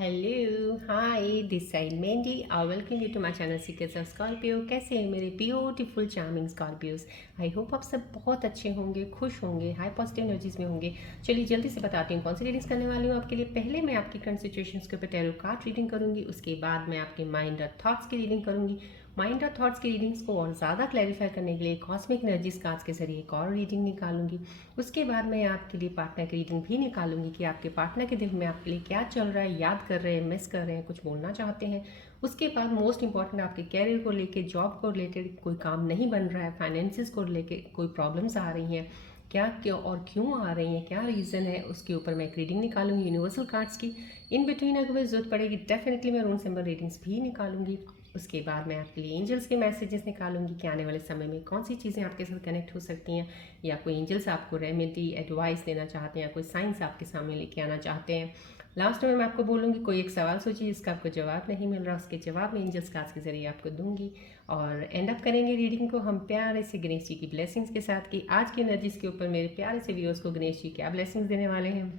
Hello hi this side Mandy और welcome you to my channel secrets of Scorpio. कैसे हैं मेरे beautiful charming Scorpios. I hope आप सब बहुत अच्छे होंगे, खुश होंगे, हाई पॉजिटिव एनर्जीज में होंगे। चलिए जल्दी से बताती हूँ कौन सी रीडिंग्स करने वाली हूँ आपके लिए। पहले मैं आपकी करंट सिचुएशंस के ऊपर टैरो कार्ड रीडिंग करूँगी, उसके बाद मैं आपके माइंड और थॉट्स की रीडिंग करूँगी। माइंड और थॉट्स की रीडिंग्स को और ज़्यादा क्लैरिफाई करने के लिए कॉस्मिक एनर्जीज कार्ड्स के जरिए एक और रीडिंग निकालूंगी। उसके बाद मैं आपके लिए पार्टनर की रीडिंग भी निकालूंगी कि आपके पार्टनर के दिल में आपके लिए क्या चल रहा है, याद कर रहे हैं, मिस कर रहे हैं, कुछ बोलना चाहते हैं। उसके बाद मोस्ट इंपॉर्टेंट आपके कैरियर को लेकर, जॉब को रिलेटेड कोई काम नहीं बन रहा है, फाइनेंसिस को लेकर कोई प्रॉब्लम्स आ रही हैं, क्या क्यों और क्यों आ रही हैं, क्या रीज़न है, उसके ऊपर मैं एक रीडिंग निकालूंगी यूनिवर्सल कार्ड्स की। इन बिटवीन अगर मुझे जरूरत पड़ेगी डेफिनेटली मैं रून सिंबल रीडिंग्स भी निकालूंगी। उसके बाद मैं आपके लिए एंजल्स के मैसेजेस निकालूंगी कि आने वाले समय में कौन सी चीज़ें आपके साथ कनेक्ट हो सकती हैं, या कोई एंजल्स आपको रेमेडी एडवाइस देना चाहते हैं, या कोई साइंस आपके सामने लेके आना चाहते हैं। लास्ट में मैं आपको बोलूँगी कोई एक सवाल सोचिए जिसका आपको जवाब नहीं मिल रहा, उसके जवाब मैं एंजल्स कार्ड्स के जरिए आपको दूंगी। और एंड अप करेंगे रीडिंग को हम प्यारे से गणेश जी की ब्लेसिंग्स के साथ कि आज की एनर्जीज के ऊपर मेरे प्यारे से व्यूअर्स को गणेश जी क्या ब्लेसिंग्स देने वाले हैं।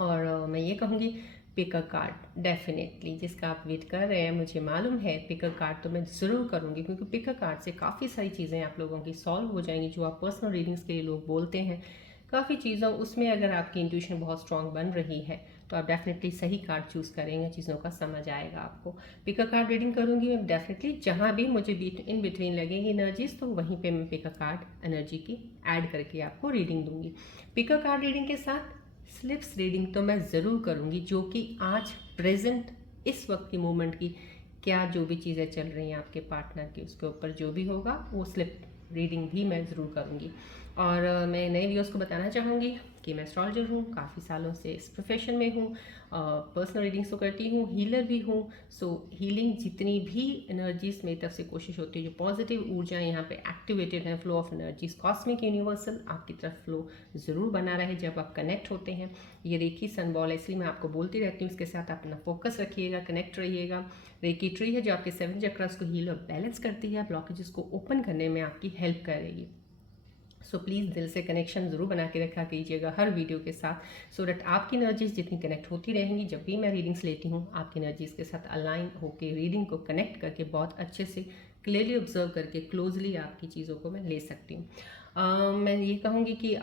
और मैं ये कहूँगी पिक अ कार्ड डेफिनेटली, जिसका आप वेट कर रहे हैं, मुझे मालूम है पिक अ कार्ड तो मैं ज़रूर करूँगी, क्योंकि पिक अ कार्ड से काफ़ी सारी चीज़ें आप लोगों की सॉल्व हो जाएंगी जो आप पर्सनल रीडिंग्स के लिए लोग बोलते हैं। काफ़ी चीज़ों उसमें अगर आपकी इंट्यूशन बहुत स्ट्रांग बन रही है तो आप डेफिनेटली सही कार्ड चूज़ करेंगे, चीज़ों का समझ आएगा आपको। पिक अ कार्ड रीडिंग करूँगी मैं डेफिनेटली, जहाँ भी मुझे इन बिटवीन लगेगी एनर्जीज तो वहीं पे मैं पिक अ कार्ड एनर्जी की ऐड करके आपको रीडिंग दूंगी। पिक अ कार्ड रीडिंग के साथ स्लिप्स रीडिंग तो मैं ज़रूर करूँगी, जो कि आज प्रेजेंट इस वक्त की मोमेंट की क्या जो भी चीज़ें चल रही हैं आपके पार्टनर की, उसके ऊपर जो भी होगा वो स्लिप रीडिंग भी मैं ज़रूर करूँगी। और मैं नए व्यूअर्स को बताना चाहूँगी कि मैं एस्ट्रोलॉजर हूँ, काफ़ी सालों से इस प्रोफेशन में हूँ, पर्सनल रीडिंग्स तो करती हूँ, हीलर भी हूँ। सो हीलिंग जितनी भी एनर्जीज मेरी तरफ से कोशिश होती है, जो पॉजिटिव ऊर्जा यहाँ पे एक्टिवेटेड है, flow of energies cosmic universal आपकी तरफ फ्लो ज़रूर बना रहे जब आप कनेक्ट होते हैं। ये रेकी सन बॉल है, इसलिए मैं आपको बोलती रहती हूँ, इसके साथ अपना फोकस रखिएगा, कनेक्ट रहिएगा। रेकी ट्री है जो आपके 7 चक्रस को हील और बैलेंस करती है, ब्लॉकेजेस को ओपन करने में आपकी हेल्प करेगी। सो प्लीज़ दिल से कनेक्शन ज़रूर बना के रखा कीजिएगा हर वीडियो के साथ, सो डैट आपकी एनर्जीज जितनी कनेक्ट होती रहेंगी, जब भी मैं रीडिंग्स लेती हूँ आपकी एनर्जीज के साथ अलाइन होकर रीडिंग को कनेक्ट करके बहुत अच्छे से क्लियरली ऑब्जर्व करके क्लोजली आपकी चीज़ों को मैं ले सकती हूँ। मैं ये कहूँगी कि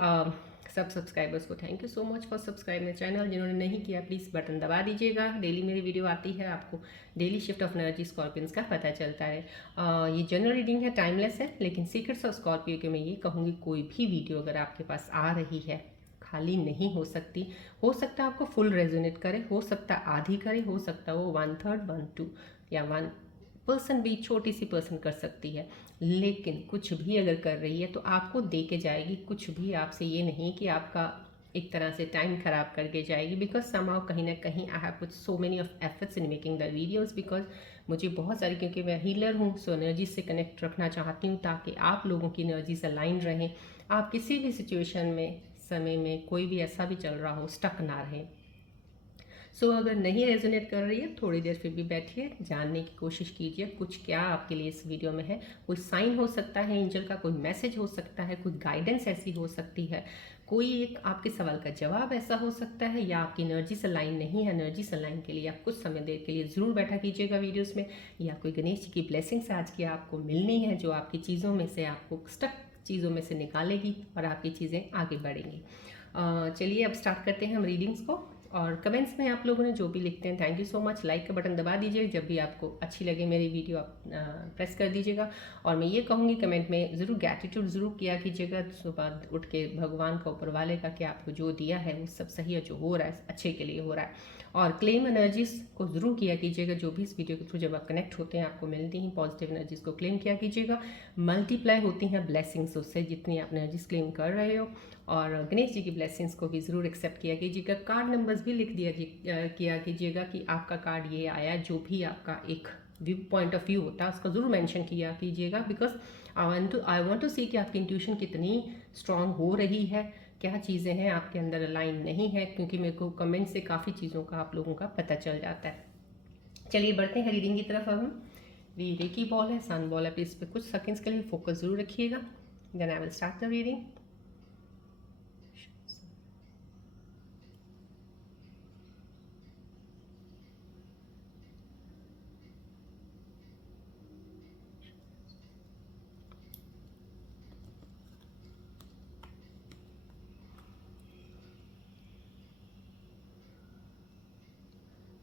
सब सब्सक्राइबर्स को thank you so much for subscribe मेरे चैनल। जिन्होंने नहीं किया प्लीज़ बटन दबा दीजिएगा। डेली मेरी वीडियो आती है, आपको daily shift of energy Scorpions का पता चलता है। ये जनरल रीडिंग है, टाइमलेस है, लेकिन सीक्रेट्स ऑफ स्कॉर्पियो के मैं ये कहूँगी कोई भी वीडियो अगर आपके पास आ रही है खाली नहीं हो सकती। हो सकता है आपको फुल रेजोनेट करे, हो सकता है आधी करे, हो सकता है वो 1/3 1/2 या 1% भी छोटी सी पर्सन कर सकती है, लेकिन कुछ भी अगर कर रही है तो आपको दे के जाएगी। कुछ भी आपसे ये नहीं कि आपका एक तरह से टाइम खराब करके जाएगी, बिकॉज समाउ कहीं ना कहीं I have put so many of efforts in making the videos, because मुझे बहुत सारी, क्योंकि मैं हीलर हूँ, सो एनर्जी से कनेक्ट रखना चाहती हूँ ताकि आप लोगों की एनर्जी से अलाइन रहें। आप किसी भी सिचुएशन में, समय में, कोई भी ऐसा भी चल रहा हो, स्टक ना रहें। सो अगर नहीं रेजोनेट कर रही है थोड़ी देर फिर भी बैठिए, जानने की कोशिश कीजिए कुछ क्या आपके लिए इस वीडियो में है। कोई साइन हो सकता है एंजल का, कोई मैसेज हो सकता है, कोई गाइडेंस ऐसी हो सकती है, कोई एक आपके सवाल का जवाब ऐसा हो सकता है, या आपकी एनर्जी से लाइन नहीं है। एनर्जी से लाइन के लिए आप कुछ समय देर के लिए ज़रूर बैठा कीजिएगा वीडियोस में, या कोई गणेश जी की ब्लेसिंग्स आज की आपको मिलनी है जो आपकी चीज़ों में से, आपको स्टक चीज़ों में से निकालेगी और आपकी चीज़ें आगे बढ़ेंगी। चलिए अब स्टार्ट करते हैं हम रीडिंग्स को। और कमेंट्स में आप लोगों ने जो भी लिखते हैं thank you so much. Like का बटन दबा दीजिए, जब भी आपको अच्छी लगे मेरी वीडियो आप प्रेस कर दीजिएगा। और मैं ये कहूँगी कमेंट में ज़रूर ग्रैटिट्यूड ज़रूर किया कीजिएगा, सुबह उठ के भगवान का, ऊपर वाले का, कि आपको जो दिया है वो सब सही है, जो हो रहा है अच्छे के लिए हो रहा है। और क्लेम एनर्जीज को ज़रूर किया कीजिएगा, जो भी इस वीडियो के थ्रू जब आप कनेक्ट होते हैं आपको मिलती हैं पॉजिटिव एनर्जीज को क्लेम किया कीजिएगा। मल्टीप्लाई होती हैं ब्लेसिंग्स उससे, जितनी आप एनर्जीज क्लेम कर रहे हो। और गणेश जी की ब्लेसिंग्स को भी ज़रूर एक्सेप्ट किया कीजिएगा। कार्ड नंबर्स भी लिख दिया किया कीजिएगा कि आपका कार्ड ये आया, जो भी आपका एक व्यू पॉइंट ऑफ व्यू होता है उसका ज़रूर मेंशन किया कीजिएगा, बिकॉज आई वांट टू सी कि आपकी इंट्यूशन कितनी स्ट्रांग हो रही है, क्या चीज़ें हैं आपके अंदर अलाइन नहीं है, क्योंकि मेरे को कमेंट से काफ़ी चीज़ों का आप लोगों का पता चल जाता है। चलिए बढ़ते हैं रीडिंग की तरफ। अब हम रेकी बॉल है, सन बॉल है, इस पर कुछ सेकंड्स के लिए फोकस ज़रूर रखिएगा। Then I will start the reading.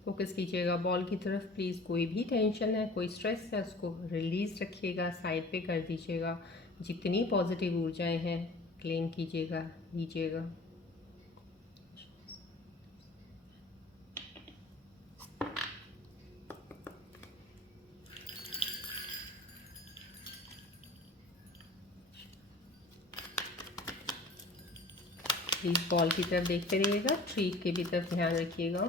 Focus कीजिएगा बॉल की तरफ प्लीज़। कोई भी टेंशन है, कोई स्ट्रेस है, उसको रिलीज़ रखिएगा, साइड पे कर दीजिएगा। जितनी पॉजिटिव ऊर्जाएं हैं क्लेम कीजिएगा, लीजिएगा। प्लीज़ बॉल की तरफ देखते रहिएगा, ट्री के भी तरफ ध्यान रखिएगा।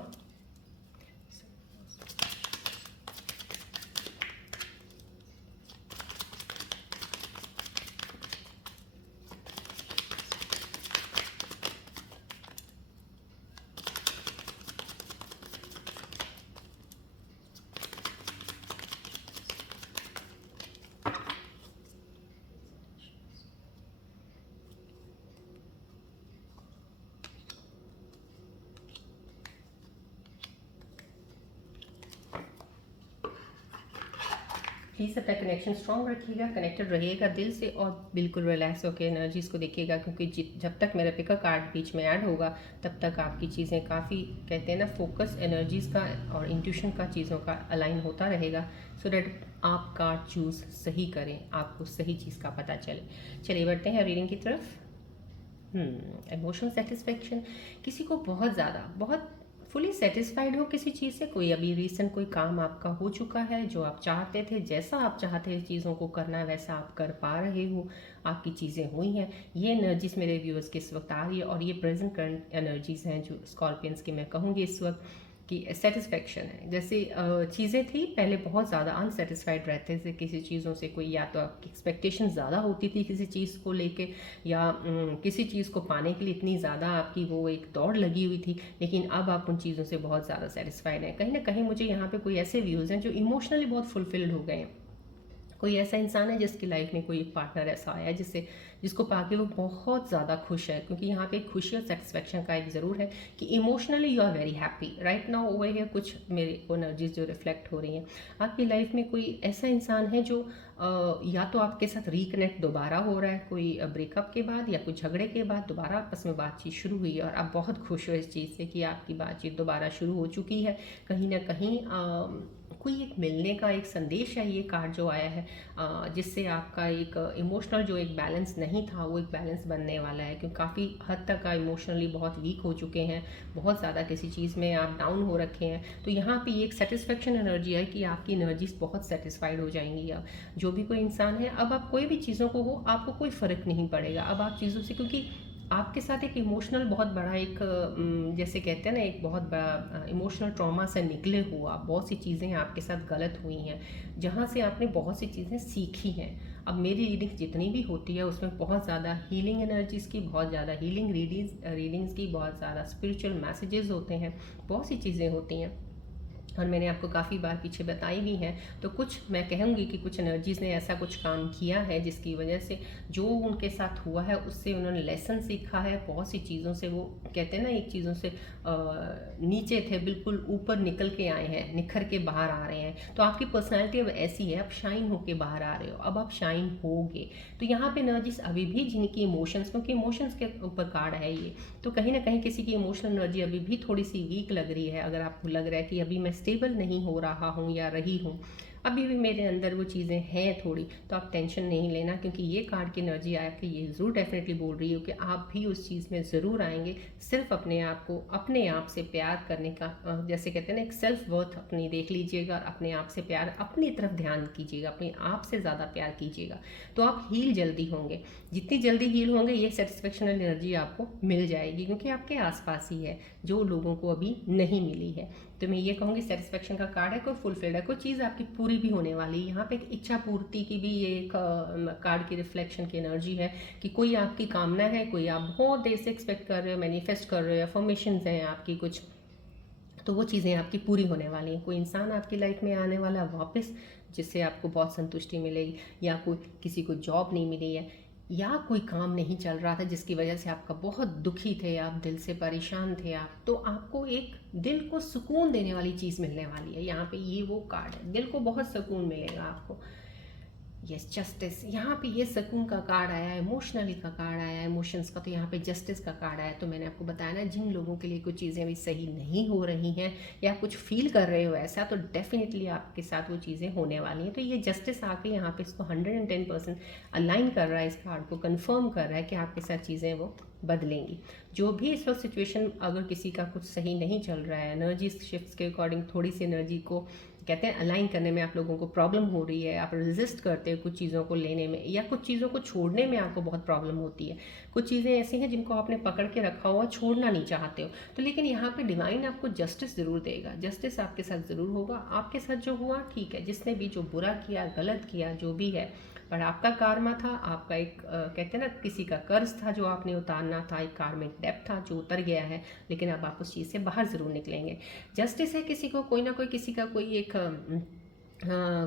प्लीज़ अपना कनेक्शन स्ट्रॉन्ग रखिएगा, कनेक्टेड रहिएगा दिल से, और बिल्कुल रिलैक्स होकर एनर्जीज़ को देखिएगा, क्योंकि जब तक मेरा पिकर कार्ड बीच में ऐड होगा तब तक आपकी चीज़ें काफ़ी, कहते हैं ना, फोकस एनर्जीज़ का और इंट्यूशन का चीज़ों का अलाइन होता रहेगा, सो डैट आप कार्ड चूज़ सही करें, आपको सही चीज़ का पता चले। चलिए बढ़ते हैं रीडिंग की तरफ। इमोशनल सेटिस्फेक्शन, किसी को बहुत ज़्यादा, बहुत फुली सेटिस्फाइड हो किसी चीज़ से, कोई अभी रीसेंट कोई काम आपका हो चुका है जो आप चाहते थे, जैसा आप चाहते हैं चीज़ों को करना है वैसा आप कर पा रहे हो, आपकी चीज़ें हुई हैं। ये एनर्जीज मेरे व्यूअर्स के इस वक्त आ रही है, और ये प्रेजेंट करंट एनर्जीज हैं जो स्कॉर्पियंस की मैं कहूँगी इस वक्त कि सेटिस्फेक्शन है। जैसे चीज़ें थी पहले बहुत ज़्यादा अनसेटिस्फाइड रहते थे किसी चीज़ों से, कोई या तो आपकी एक्सपेक्टेशन ज़्यादा होती थी किसी चीज़ को लेके, या किसी चीज़ को पाने के लिए इतनी ज़्यादा आपकी वो एक दौड़ लगी हुई थी, लेकिन अब आप उन चीज़ों से बहुत ज़्यादा सेटिस्फाइड हैं। कहीं ना कहीं मुझे यहाँ पे कोई ऐसे व्यूज़ हैं जो इमोशनली बहुत फुलफिल्ड हो गए हैं। कोई ऐसा इंसान है जिसकी लाइफ में कोई एक पार्टनर ऐसा आया है जिसको पाके वो बहुत ज़्यादा खुश है, क्योंकि यहाँ पे खुशी और सेटिस्फेक्शन का एक ज़रूर है कि emotionally you are very happy right now over here. कुछ मेरे को एनर्जीज जो रिफ्लेक्ट हो रही हैं, आपकी लाइफ में कोई ऐसा इंसान है जो या तो आपके साथ रिकनेक्ट दोबारा हो रहा है, कोई ब्रेकअप के बाद या कुछ झगड़े के बाद दोबारा आपस में बातचीत शुरू हुई है, और आप बहुत खुश हो इस चीज़ से कि आपकी बातचीत दोबारा शुरू हो चुकी है। कहीं ना कहीं कोई एक मिलने का एक संदेश है ये कार्ड जो आया है, जिससे आपका एक इमोशनल जो एक बैलेंस नहीं था वो एक बैलेंस बनने वाला है, क्योंकि काफ़ी हद तक आप इमोशनली बहुत वीक हो चुके हैं, बहुत ज़्यादा किसी चीज़ में आप डाउन हो रखे हैं। तो यहाँ पे ये एक सेटिस्फेक्शन एनर्जी है कि आपकी एनर्जीज बहुत सेटिस्फाइड हो जाएंगी। अब जो भी कोई इंसान है, अब आप कोई भी चीज़ों को हो, आपको कोई फ़र्क नहीं पड़ेगा अब आप चीज़ों से, क्योंकि आपके साथ एक इमोशनल बहुत बड़ा एक जैसे कहते हैं ना, एक बहुत बड़ा इमोशनल ट्रॉमा से निकले हो आप। बहुत सी चीज़ें आपके साथ गलत हुई हैं जहाँ से आपने बहुत सी चीज़ें सीखी हैं। अब मेरी रीडिंग जितनी भी होती है उसमें बहुत ज़्यादा हीलिंग एनर्जीज़ की, बहुत ज़्यादा हीलिंग रीडिंग्स की, बहुत ज़्यादा स्पिरिचुअल मैसेजेस होते हैं, बहुत सी चीज़ें होती हैं, और मैंने आपको काफ़ी बार पीछे बताई भी हैं। तो कुछ मैं कहूँगी कि कुछ एनर्जीज़ ने ऐसा कुछ काम किया है जिसकी वजह से जो उनके साथ हुआ है उससे उन्होंने लेसन सीखा है। बहुत सी चीज़ों से वो कहते हैं ना, एक चीज़ों से नीचे थे बिल्कुल ऊपर निकल के आए हैं, निखर के बाहर आ रहे हैं। तो आपकी पर्सनैलिटी अब ऐसी है, अब शाइन होके बाहर आ रहे हो, अब आप शाइन होगे। तो यहाँ पे एनर्जीज अभी भी जिनकी इमोशंस, क्योंकि इमोशंस के ऊपर कार्ड है ये, तो कहीं ना कहीं किसी की इमोशनल एनर्जी अभी भी थोड़ी सी वीक लग रही है। अगर आपको लग रहा है कि अभी मैं स्टेबल नहीं हो रहा हूँ या रही हूँ, अभी भी मेरे अंदर वो चीज़ें हैं थोड़ी, तो आप टेंशन नहीं लेना, क्योंकि ये कार्ड की एनर्जी आपकी ये ज़रूर डेफिनेटली बोल रही हो कि आप भी उस चीज़ में ज़रूर आएंगे। सिर्फ अपने आप को अपने आप से प्यार करने का, जैसे कहते हैं ना, एक सेल्फ वर्थ अपनी देख लीजिएगा, अपने आप से प्यार, अपनी तरफ ध्यान कीजिएगा, अपने आप से ज़्यादा प्यार कीजिएगा, तो आप हील जल्दी होंगे। जितनी जल्दी हील होंगे ये सेटिस्फेक्शन एनर्जी आपको मिल जाएगी, क्योंकि आपके आसपास ही है जो लोगों को अभी नहीं मिली है। तो मैं ये कहूँगी सेटिस्फेक्शन का कार्ड है, कोई फुलफिल्ड है, कोई चीज़ आपकी पूरी भी होने वाली है। यहाँ पे एक इच्छा पूर्ति की भी ये एक कार्ड की रिफ्लेक्शन की एनर्जी है कि कोई आपकी कामना है, कोई आप बहुत देर से एक्सपेक्ट कर रहे हो, मैनिफेस्ट कर रहे हो, अफर्मेशंस हैं आपकी कुछ, तो वो चीज़ें आपकी पूरी होने वाली हैं। कोई इंसान आपकी लाइफ में आने वाला वापस, जिससे आपको बहुत संतुष्टि मिलेगी, या कोई किसी को जॉब नहीं मिली है, या कोई काम नहीं चल रहा था जिसकी वजह से आपका बहुत दुखी थे, आप दिल से परेशान थे आप, तो आपको एक दिल को सुकून देने वाली चीज़ मिलने वाली है। यहाँ पे ये वो कार्ड है, दिल को बहुत सुकून मिलेगा आपको। Yes, justice. यहाँ पे ये सुकून का कार्ड आया है, इमोशनली का कार्ड आया है, इमोशंस का, तो यहाँ पे जस्टिस का कार्ड आया है। तो मैंने आपको बताया ना, जिन लोगों के लिए कुछ चीज़ें अभी सही नहीं हो रही हैं या कुछ फील कर रहे हो ऐसा, तो डेफिनेटली आपके साथ वो चीज़ें होने वाली हैं। तो ये जस्टिस आके यहाँ पे इसको 110% अलाइन कर रहा है, इस कार्ड को कन्फर्म कर रहा है कि आपके साथ चीज़ें वो बदलेंगी। जो भी इस वक्त सिचुएशन, अगर किसी का कुछ सही नहीं चल रहा है, एनर्जी शिफ्ट्स के अकॉर्डिंग थोड़ी सी एनर्जी को कहते हैं अलाइन करने में आप लोगों को प्रॉब्लम हो रही है, आप रेजिस्ट करते हो कुछ चीज़ों को लेने में, या कुछ चीज़ों को छोड़ने में आपको बहुत प्रॉब्लम होती है। कुछ चीज़ें ऐसी हैं जिनको आपने पकड़ के रखा हुआ, छोड़ना नहीं चाहते हो, तो लेकिन यहाँ पे डिवाइन आपको जस्टिस ज़रूर देगा, जस्टिस आपके साथ ज़रूर होगा। आपके साथ जो हुआ ठीक है, जिसने भी जो बुरा किया, गलत किया, जो भी है, पर आपका कार्मा था, आपका एक कहते हैं ना, किसी का कर्ज था जो आपने उतारना था, एक कार्मिक डेब्ट था जो उतर गया है, लेकिन अब आप उस चीज़ से बाहर ज़रूर निकलेंगे। जस्टिस है, किसी को कोई ना कोई, किसी का कोई एक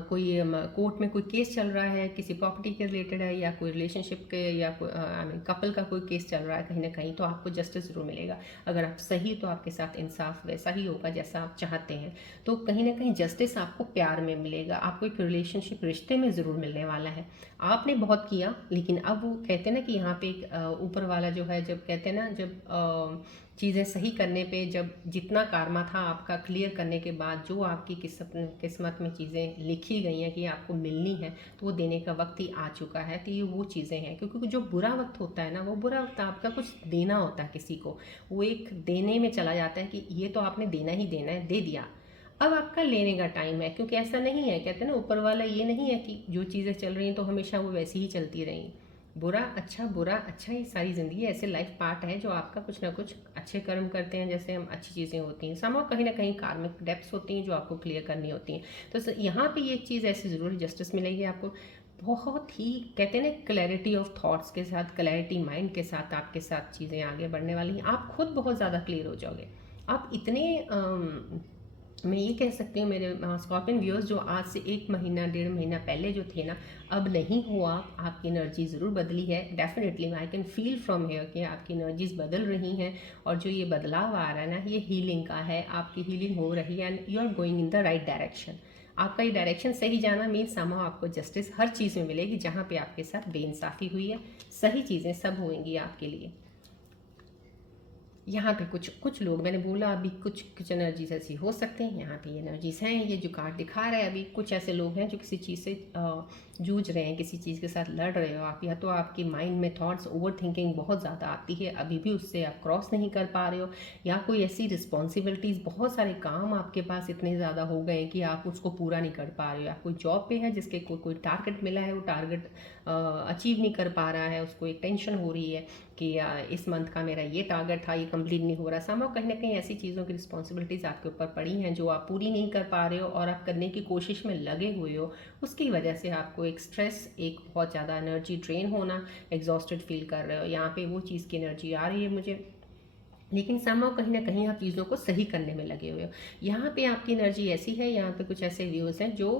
कोई कोर्ट में कोई केस चल रहा है, किसी प्रॉपर्टी के रिलेटेड है, या कोई रिलेशनशिप के, या कोई आई मीन कपल का कोई केस चल रहा है कहीं ना कहीं, तो आपको जस्टिस ज़रूर मिलेगा। अगर आप सही, तो आपके साथ इंसाफ वैसा ही होगा जैसा आप चाहते हैं। तो कहीं ना कहीं जस्टिस आपको प्यार में मिलेगा, आपको एक रिलेशनशिप, रिश्ते में ज़रूर मिलने वाला है। आपने बहुत किया, लेकिन अब वो कहते हैं ना कि यहाँ पे एक ऊपर वाला जो है, जब कहते हैं ना, जब चीज़ें सही करने पे, जब जितना कार्मा था आपका क्लियर करने के बाद, जो आपकी किस्मत में चीज़ें लिखी गई हैं कि आपको मिलनी है, तो वो देने का वक्त ही आ चुका है। तो ये वो चीज़ें हैं, क्योंकि जो बुरा वक्त होता है ना, वो बुरा वक्त आपका कुछ देना होता है किसी को, वो एक देने में चला जाता है कि ये तो आपने देना ही देना है, दे दिया, अब आपका लेने का टाइम है। क्योंकि ऐसा नहीं है, कहते हैं ना, ऊपर वाला ये नहीं है कि जो चीज़ें चल रही हैं तो हमेशा वो वैसी ही चलती रहें। बुरा अच्छा, ये सारी ज़िंदगी ऐसे लाइफ पार्ट है, जो आपका कुछ ना कुछ अच्छे कर्म करते हैं, जैसे हम अच्छी चीज़ें होती हैं, समाव कहीं ना कहीं कार्मिक डेप्थ्स होती हैं जो आपको क्लियर करनी होती हैं। तो यहाँ पे ये चीज़ ऐसी ज़रूर जस्टिस मिलेगी आपको, बहुत ही कहते हैं ना, क्लैरिटी ऑफ थॉट्स के साथ, क्लैरिटी माइंड के साथ आपके साथ चीज़ें आगे बढ़ने वाली हैं। आप खुद बहुत ज़्यादा क्लियर हो जाओगे। आप इतने मैं ये कह सकती हूँ, मेरे स्कॉर्पियन व्यूअर्स जो आज से 1 महीना, 1.5 महीना पहले जो थे ना, अब नहीं हुआ, आपकी एनर्जी ज़रूर बदली है। Definitely I can feel from here कि आपकी एनर्जीज बदल रही हैं, और जो ये बदलाव आ रहा है ना, ये हीलिंग का है, आपकी हीलिंग हो रही है, and you are going in the right direction. आपका ये डायरेक्शन सही जाना मीन्स समाव आपको जस्टिस हर चीज़ में मिलेगी, जहाँ पे आपके साथ बेइंसाफ़ी हुई है, सही चीज़ें सब होंगी आपके लिए। यहाँ पे कुछ कुछ लोग, मैंने बोला अभी कुछ एनर्जीज ऐसी हो सकते हैं, यहाँ पे ये एनर्जीज हैं, ये जो कार्ड दिखा रहा है, अभी कुछ ऐसे लोग हैं जो किसी चीज़ से जूझ रहे हैं, किसी चीज़ के साथ लड़ रहे हो आप, या तो आपकी माइंड में थॉट्स, ओवर थिंकिंग बहुत ज़्यादा आती है, अभी भी उससे आप क्रॉस नहीं कर पा रहे हो, या कोई ऐसी रिस्पॉन्सिबिलिटीज़, बहुत सारे काम आपके पास इतने ज़्यादा हो गए कि आप उसको पूरा नहीं कर पा रहे हो, या कोई जॉब पे है जिसके कोई टारगेट मिला है, वो टारगेट अचीव नहीं कर पा रहा है, उसको एक टेंशन हो रही है कि इस मंथ का मेरा ये टारगेट था, ये कंप्लीट नहीं हो रहा। समाव कहीं ना कहीं ऐसी चीज़ों की रिस्पॉन्सिबिलिटीज़ आपके ऊपर पड़ी हैं जो आप पूरी नहीं कर पा रहे हो, और आप करने की कोशिश में लगे हुए हो, उसकी वजह से आपको एक स्ट्रेस, एक बहुत ज़्यादा एनर्जी ड्रेन होना, एग्जॉस्टेड फील कर रहे हो। यहाँ पे वो चीज़ की एनर्जी आ रही है मुझे, लेकिन समाव कहीं ना कहीं आप चीज़ों को सही करने में लगे हुए हो। यहाँ पे आपकी एनर्जी ऐसी है, यहाँ पे कुछ ऐसे व्यूज़ हैं जो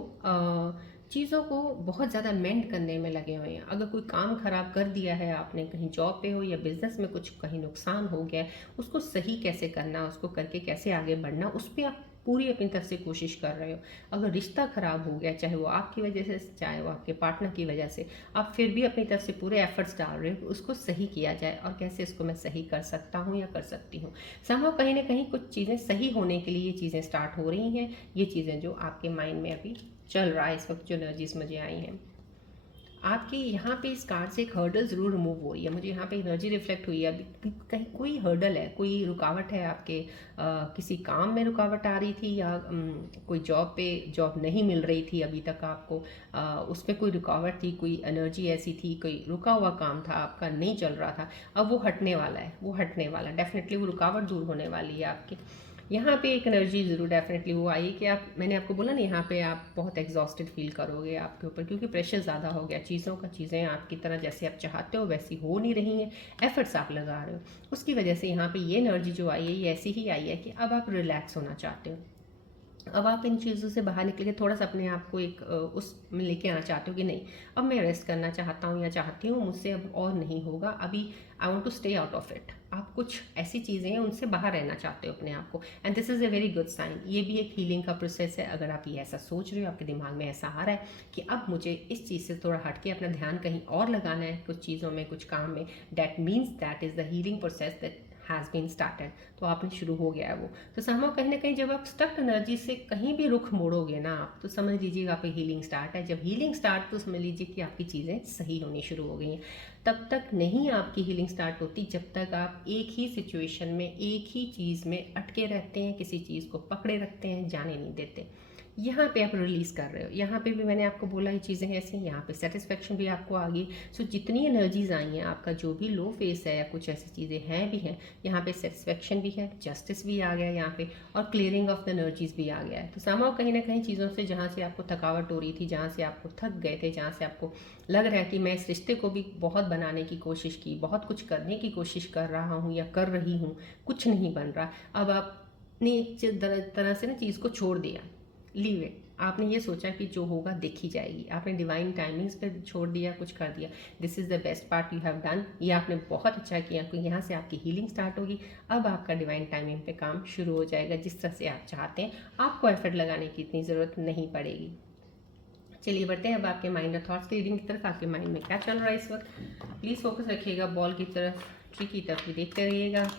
चीज़ों को बहुत ज़्यादा मेंड करने में लगे हुए हैं। अगर कोई काम ख़राब कर दिया है आपने, कहीं जॉब पे हो या बिज़नेस में कुछ कहीं नुकसान हो गया है, उसको सही कैसे करना, उसको करके कैसे आगे बढ़ना, उस पर आप पूरी अपनी तरफ से कोशिश कर रहे हो। अगर रिश्ता ख़राब हो गया, चाहे वो आपकी वजह से, चाहे वो आपके पार्टनर की वजह से, आप फिर भी अपनी तरफ से पूरे एफर्ट्स डाल रहे हो उसको सही किया जाए, और कैसे इसको मैं सही कर सकता हूँ या कर सकती हूँ। समहाउ कहीं ना कहीं कुछ चीज़ें सही होने के लिए ये चीज़ें स्टार्ट हो रही हैं, ये चीज़ें जो आपके माइंड में अभी चल रहा है इस वक्त, जो एनर्जीज मुझे आई हैं। आपके यहाँ पे इस कार्ड से एक हर्डल ज़रूर रिमूव हो रही है, मुझे यहाँ पे एनर्जी रिफ्लेक्ट हुई है। अभी कहीं कोई हर्डल है, कोई रुकावट है आपके, किसी काम में रुकावट आ रही थी, या कोई जॉब नहीं मिल रही थी अभी तक आपको, उस पर कोई रुकावट थी, कोई एनर्जी ऐसी थी, कोई रुका हुआ काम था आपका, नहीं चल रहा था, अब वो हटने वाला है, वो हटने वाला है, डेफिनेटली वो रुकावट दूर होने वाली है आपकी। यहाँ पे एक एनर्जी ज़रूर डेफिनेटली वो आई कि आप, मैंने आपको बोला ना, यहाँ पे आप बहुत एग्जॉस्टेड फील करोगे आपके ऊपर, क्योंकि प्रेशर ज़्यादा हो गया चीज़ें आपकी तरह जैसे आप चाहते हो वैसी हो नहीं रही हैं, एफर्ट्स आप लगा रहे हो, उसकी वजह से यहाँ पे ये एनर्जी जो आई है, ये ऐसी ही आई है कि अब आप रिलैक्स होना चाहते हो। अब आप इन चीज़ों से बाहर निकल के थोड़ा सा अपने आप को एक उस में लेके आना चाहते हो कि नहीं, अब मैं रेस्ट करना चाहता हूँ या चाहती हूँ, मुझसे अब और नहीं होगा, अभी I want to stay out of it. आप कुछ ऐसी चीज़ें हैं उनसे बाहर रहना चाहते हो अपने आप को, and this is a very good sign. ये भी एक हीलिंग का प्रोसेस है। अगर आप ये ऐसा सोच रहे हो, आपके दिमाग में ऐसा आ रहा है कि अब मुझे इस चीज़ से थोड़ा हट के अपना ध्यान कहीं और लगाना है, कुछ चीज़ों में, कुछ काम में, that means that is the healing process that has been started. तो आपने शुरू हो गया है वो। तो समझो कहीं ना कहीं जब आप स्टक एनर्जी से कहीं भी रुख मोड़ोगे ना आप, तो समझ लीजिएगा आपकी हीलिंग स्टार्ट है। जब हीलिंग स्टार्ट, तो समझ लीजिए कि आपकी चीज़ें सही होनी शुरू हो गई हैं। तब तक नहीं आपकी हीलिंग स्टार्ट होती जब तक आप एक ही सिचुएशन में, एक ही चीज़ में अटके रहते हैं, किसी चीज़ को पकड़े रखते हैं, जाने नहीं देते। यहाँ पे आप रिलीज़ कर रहे हो। यहाँ पे भी मैंने आपको बोला ये चीज़ें ऐसी हैं, यहाँ पे सेटिस्फेक्शन भी आपको आ गई। सो जितनी एनर्जीज आई हैं, आपका जो भी लो फेस है या कुछ ऐसी चीज़ें हैं भी हैं, यहाँ पे सेटिस्फेक्शन भी है, जस्टिस भी आ गया यहाँ पे, और क्लियरिंग ऑफ द एनर्जीज भी आ गया है। तो समाव कहीं ना कहीं चीज़ों से, जहाँ से आपको थकावट हो रही थी, जहाँ से आपको थक गए थे, जहाँ से आपको लग रहा है कि मैं इस रिश्ते को भी बहुत बनाने की कोशिश की, बहुत कुछ करने की कोशिश कर रहा हूँ या कर रही हूँ, कुछ नहीं बन रहा, अब आपने एक तरह से ना चीज़ को छोड़ दिया, लीव इट। आपने ये सोचा कि जो होगा देखी जाएगी, आपने डिवाइन टाइमिंग्स पे छोड़ दिया, कुछ कर दिया। This is the best part you have done. ये आपने बहुत अच्छा किया, क्योंकि यहाँ से आपकी हीलिंग स्टार्ट होगी। अब आपका डिवाइन टाइमिंग पे काम शुरू हो जाएगा जिस तरह से आप चाहते हैं। आपको एफर्ट लगाने की इतनी ज़रूरत नहीं पड़ेगी। चलिए बढ़ते हैं अब आपके माइंड और थॉट्स की रीडिंग की तरफ। आपके माइंड में क्या चल रहा है इस वक्त? प्लीज़ फोकस रखिएगा बॉल की तरफ, ट्री की तरफ भी देखते रहिएगा।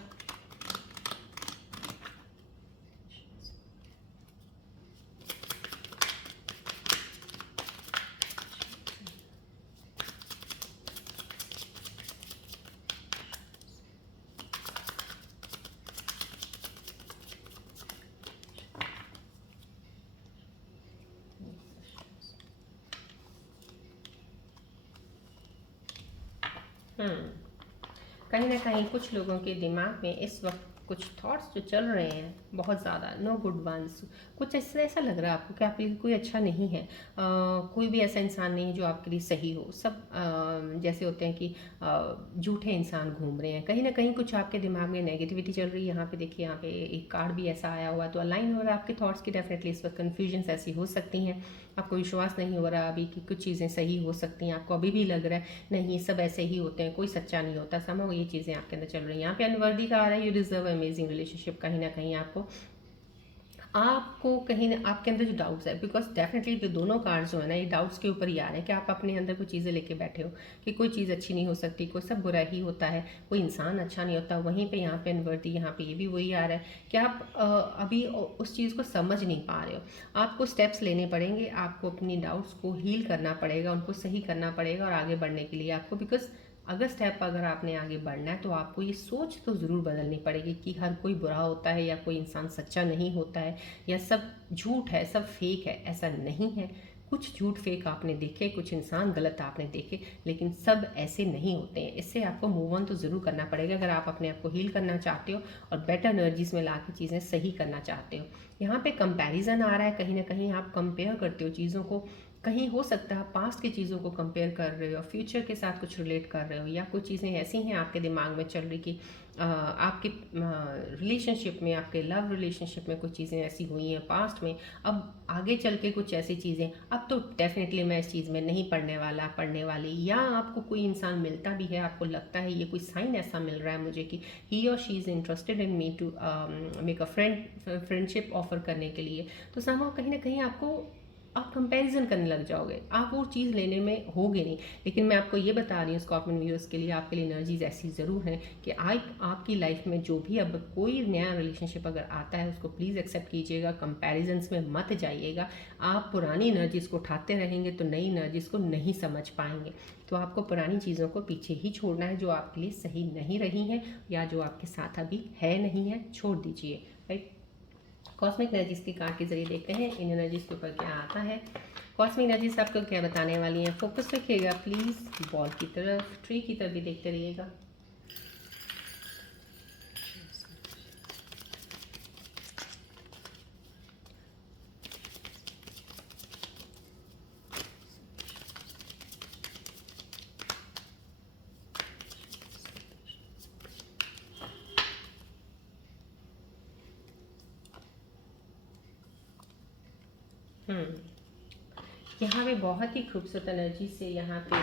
कहीं ना कहीं कुछ लोगों के दिमाग में इस वक्त कुछ थॉट्स जो चल रहे हैं बहुत ज़्यादा, नो गुड वंस। कुछ ऐसा ऐसा लग रहा है आपको कि आपके लिए कोई अच्छा नहीं है। कोई भी ऐसा इंसान नहीं है जो आपके लिए सही हो। सब जैसे होते हैं कि झूठे इंसान घूम रहे हैं। कहीं ना कहीं कुछ आपके दिमाग में नेगेटिविटी चल रही है। यहाँ पे देखिए, यहाँ पे एक कार्ड भी ऐसा आया हुआ, तो अलाइन हो रहा है आपके थॉट्स की। डेफिनेटली इस वक्त कन्फ्यूजन्स ऐसी हो सकती हैं, आपको विश्वास नहीं हो रहा अभी कि कुछ चीज़ें सही हो सकती हैं। आपको अभी भी लग रहा है नहीं, ये सब ऐसे ही होते हैं, कोई सच्चा नहीं होता। समझो ये चीज़ें आपके अंदर चल रही हैं। यहाँ पे अनवर्दी का आ रहा है, यू डिजर्व अमेजिंग रिलेशनशिप। कहीं ना कहीं आपको कहीं आपके अंदर जो डाउट्स है, बिकॉज डेफिनेटली जो दोनों कार्ड्स जो है ना, ये डाउट्स के ऊपर ही आ रहे हैं कि आप अपने अंदर कोई चीज़ें लेके बैठे हो कि कोई चीज़ अच्छी नहीं हो सकती, कोई सब बुरा ही होता है, कोई इंसान अच्छा नहीं होता। वहीं पे यहाँ पे अनवर्दी, यहाँ पे ये भी वही आ रहा है कि आप अभी उस चीज़ को समझ नहीं पा रहे हो। आपको स्टेप्स लेने पड़ेंगे, आपको अपनी डाउट्स को हील करना पड़ेगा, उनको सही करना पड़ेगा और आगे बढ़ने के लिए आपको, बिकॉज अगर आपने आगे बढ़ना है तो आपको ये सोच तो ज़रूर बदलनी पड़ेगी कि हर कोई बुरा होता है या कोई इंसान सच्चा नहीं होता है या सब झूठ है, सब फेक है। ऐसा नहीं है। कुछ झूठ फेक आपने देखे, कुछ इंसान गलत आपने देखे, लेकिन सब ऐसे नहीं होते हैं। इससे आपको मूव ऑन तो ज़रूर करना पड़ेगा अगर आप अपने आप को हील करना चाहते हो और बेटर एनर्जीज में ला के चीज़ें सही करना चाहते हो। यहाँ पे कंपैरिजन आ रहा है, कहीं ना कहीं आप कंपेयर करते हो चीज़ों को। कहीं हो सकता है पास्ट की चीज़ों को कंपेयर कर रहे हो, फ्यूचर के साथ कुछ रिलेट कर रहे हो, या कुछ चीज़ें ऐसी हैं आपके दिमाग में चल रही कि आपके रिलेशनशिप में, आपके लव रिलेशनशिप में कुछ चीज़ें ऐसी हुई हैं पास्ट में, अब आगे चल के कुछ ऐसी चीज़ें, अब तो डेफिनेटली मैं इस चीज़ में नहीं पढ़ने वाली। या आपको कोई इंसान मिलता भी है, आपको लगता है ये कोई साइन ऐसा मिल रहा है मुझे कि ही और she is interested in me to make a friendship offer करने के लिए। तो समहाउ कहीं ना कहीं आप कंपैरिजन करने लग जाओगे, आप वो चीज़ लेने में होगे नहीं। लेकिन मैं आपको ये बता रही हूँ स्कॉर्पियन व्यूअर्स के लिए, आपके लिए एनर्जीज ऐसी ज़रूर हैं कि आपकी लाइफ में जो भी अब कोई नया रिलेशनशिप अगर आता है उसको प्लीज़ एक्सेप्ट कीजिएगा, कंपैरिजन्स में मत जाइएगा। आप पुरानी एनर्जीज को उठाते रहेंगे तो नई एनर्जीज को नहीं समझ पाएंगे। तो आपको पुरानी चीज़ों को पीछे ही छोड़ना है जो आपके लिए सही नहीं रही हैं या जो आपके साथ अभी है नहीं है, छोड़ दीजिए। राइट। कॉस्मिक एनर्जीज के कार्ड के जरिए देखते हैं इन एनर्जीज के ऊपर क्या आता है। कॉस्मिक एनर्जीज आपको क्या बताने वाली हैं, फोकस रखिएगा प्लीज़ बॉल की तरफ, ट्री की तरफ भी देखते रहिएगा। हम्म यहाँ पे बहुत ही खूबसूरत एनर्जी से यहाँ पे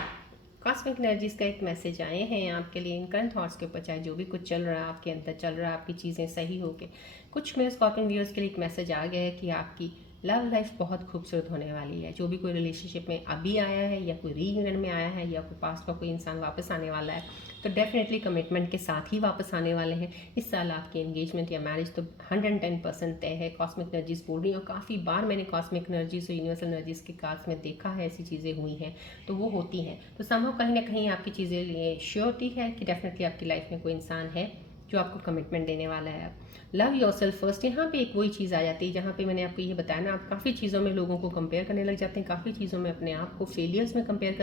कॉस्मिक एनर्जीज का एक मैसेज आए हैं आपके लिए इन करंट थॉट्स के ऊपर। चाहे जो भी कुछ चल रहा है आपके अंदर चल रहा है, आपकी चीज़ें सही हो गए, कुछ मेरे स्कॉर्पियन व्यूअर्स के लिए एक मैसेज आ गया है कि आपकी लव लाइफ बहुत खूबसूरत होने वाली है। जो भी कोई रिलेशनशिप में अभी आया है या कोई रीयूनियन में आया है या कोई पास्ट का कोई इंसान वापस आने वाला है, तो डेफिनेटली कमिटमेंट के साथ ही वापस आने वाले हैं। इस साल आपकी एंगेजमेंट या मैरिज तो 110% तय है। कॉस्मिक एनर्जीज बोल रही हैं और काफ़ी बार मैंने कॉस्मिक एनर्जीज और यूनिवर्सल एनर्जीज के कार्ड्स में देखा है ऐसी चीज़ें हुई हैं, तो वो होती हैं। तो संभव कहीं ना कहीं आपकी चीज़ें ये श्योरिटी है कि डेफिनेटली आपकी लाइफ में कोई इंसान है जो आपको कमिटमेंट देने वाला है। लव योर सेल्फ फर्स्ट, यहाँ पे एक वही चीज़ आ जाती है जहाँ पे मैंने आपको ये बताया ना, आप काफ़ी चीज़ों में लोगों को कंपेयर करने लग जाते हैं, काफ़ी चीज़ों में अपने आप को फेलियर्स में कंपेयर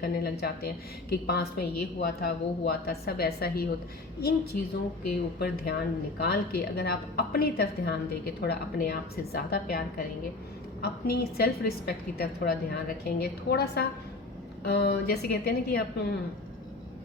करने लग जाते हैं कि पास्ट में ये हुआ था, वो हुआ था, सब ऐसा ही होता। इन चीज़ों के ऊपर ध्यान निकाल के अगर आप अपनी तरफ ध्यान दे के थोड़ा अपने आप से ज़्यादा प्यार करेंगे, अपनी सेल्फ रिस्पेक्ट की तरफ थोड़ा ध्यान रखेंगे, थोड़ा सा जैसे कहते हैं ना कि आप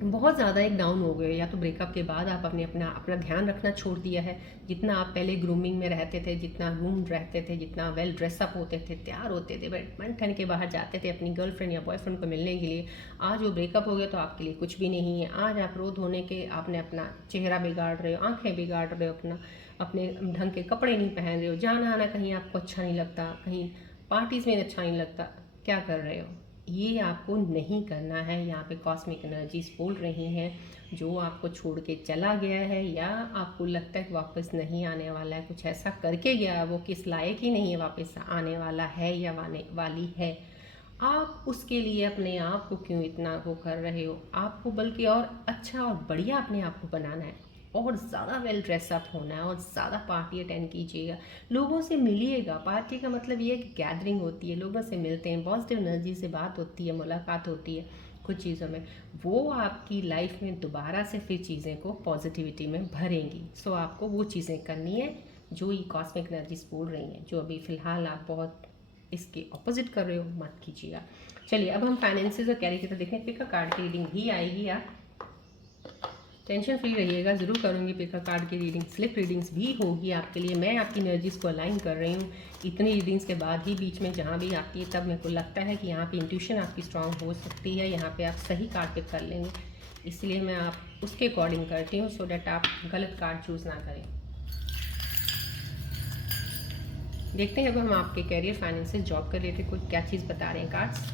बहुत ज़्यादा एक डाउन हो गए, या तो ब्रेकअप के बाद आप अपना अपना ध्यान रखना छोड़ दिया है। जितना आप पहले ग्रूमिंग में रहते थे, जितना ग्रूम रहते थे, जितना वेल ड्रेसअप होते थे, तैयार होते थे, बन ठन के बाहर जाते थे अपनी गर्लफ्रेंड या बॉयफ्रेंड को मिलने के लिए, आज वो ब्रेकअप हो गया तो आपके लिए कुछ भी नहीं है। आज आप रो धोने के आपने अपना चेहरा बिगाड़ रहे हो, आंखें बिगाड़ रहे हो, अपने ढंग के कपड़े नहीं पहन रहे हो, जाना आना कहीं आपको अच्छा नहीं लगता, कहीं पार्टीज़ में अच्छा नहीं लगता, क्या कर रहे हो? ये आपको नहीं करना है। यहाँ पे कॉस्मिक एनर्जीज बोल रही हैं, जो आपको छोड़ के चला गया है या आपको लगता है कि वापस नहीं आने वाला है, कुछ ऐसा करके गया वो किस लायक ही नहीं है वापस आने वाला है या आने वाली है, आप उसके लिए अपने आप को क्यों इतना वो कर रहे हो? आपको बल्कि और अच्छा और बढ़िया अपने आप को बनाना है, और ज़्यादा वेल ड्रेसअप होना है, और ज़्यादा पार्टी अटेंड कीजिएगा, लोगों से मिलिएगा। पार्टी का मतलब ये है कि गैदरिंग होती है, लोगों से मिलते हैं, पॉजिटिव एनर्जी से बात होती है, मुलाकात होती है कुछ चीज़ों में, वो आपकी लाइफ में दोबारा से फिर चीज़ें को पॉजिटिविटी में भरेंगी। सो आपको वो चीज़ें करनी है जो ये कॉस्मिक एनर्जीज बोल रही हैं। जो अभी फ़िलहाल आप बहुत इसके ऑपोजिट कर रहे हो, मत कीजिएगा। चलिए अब हम फाइनेंसेस और कैरियर की तरफ देखते हैं। पिक अ कार्ड की रीडिंग भी आएगी, आप टेंशन फ्री रहिएगा, ज़रूर करूँगी पिक अ कार्ड की रीडिंग। स्लिप रीडिंग्स भी होगी आपके लिए, मैं आपकी एनर्जीज़ को अलाइन कर रही हूँ। इतनी रीडिंग्स के बाद ही बीच में जहाँ भी आती है तब मेरे को लगता है कि यहाँ पे इंट्यूशन आपकी स्ट्रांग हो सकती है, यहाँ पे आप सही कार्ड पिक कर लेंगे, इसलिए मैं आप उसके अकॉर्डिंग करती हूँ, सो डैट आप गलत कार्ड चूज़ ना करें। देखते हैं अब हम आपके कैरियर, फाइनेंसेस, जॉब कर लेते कोई क्या चीज़ बता रहे हैं कार्ड्स।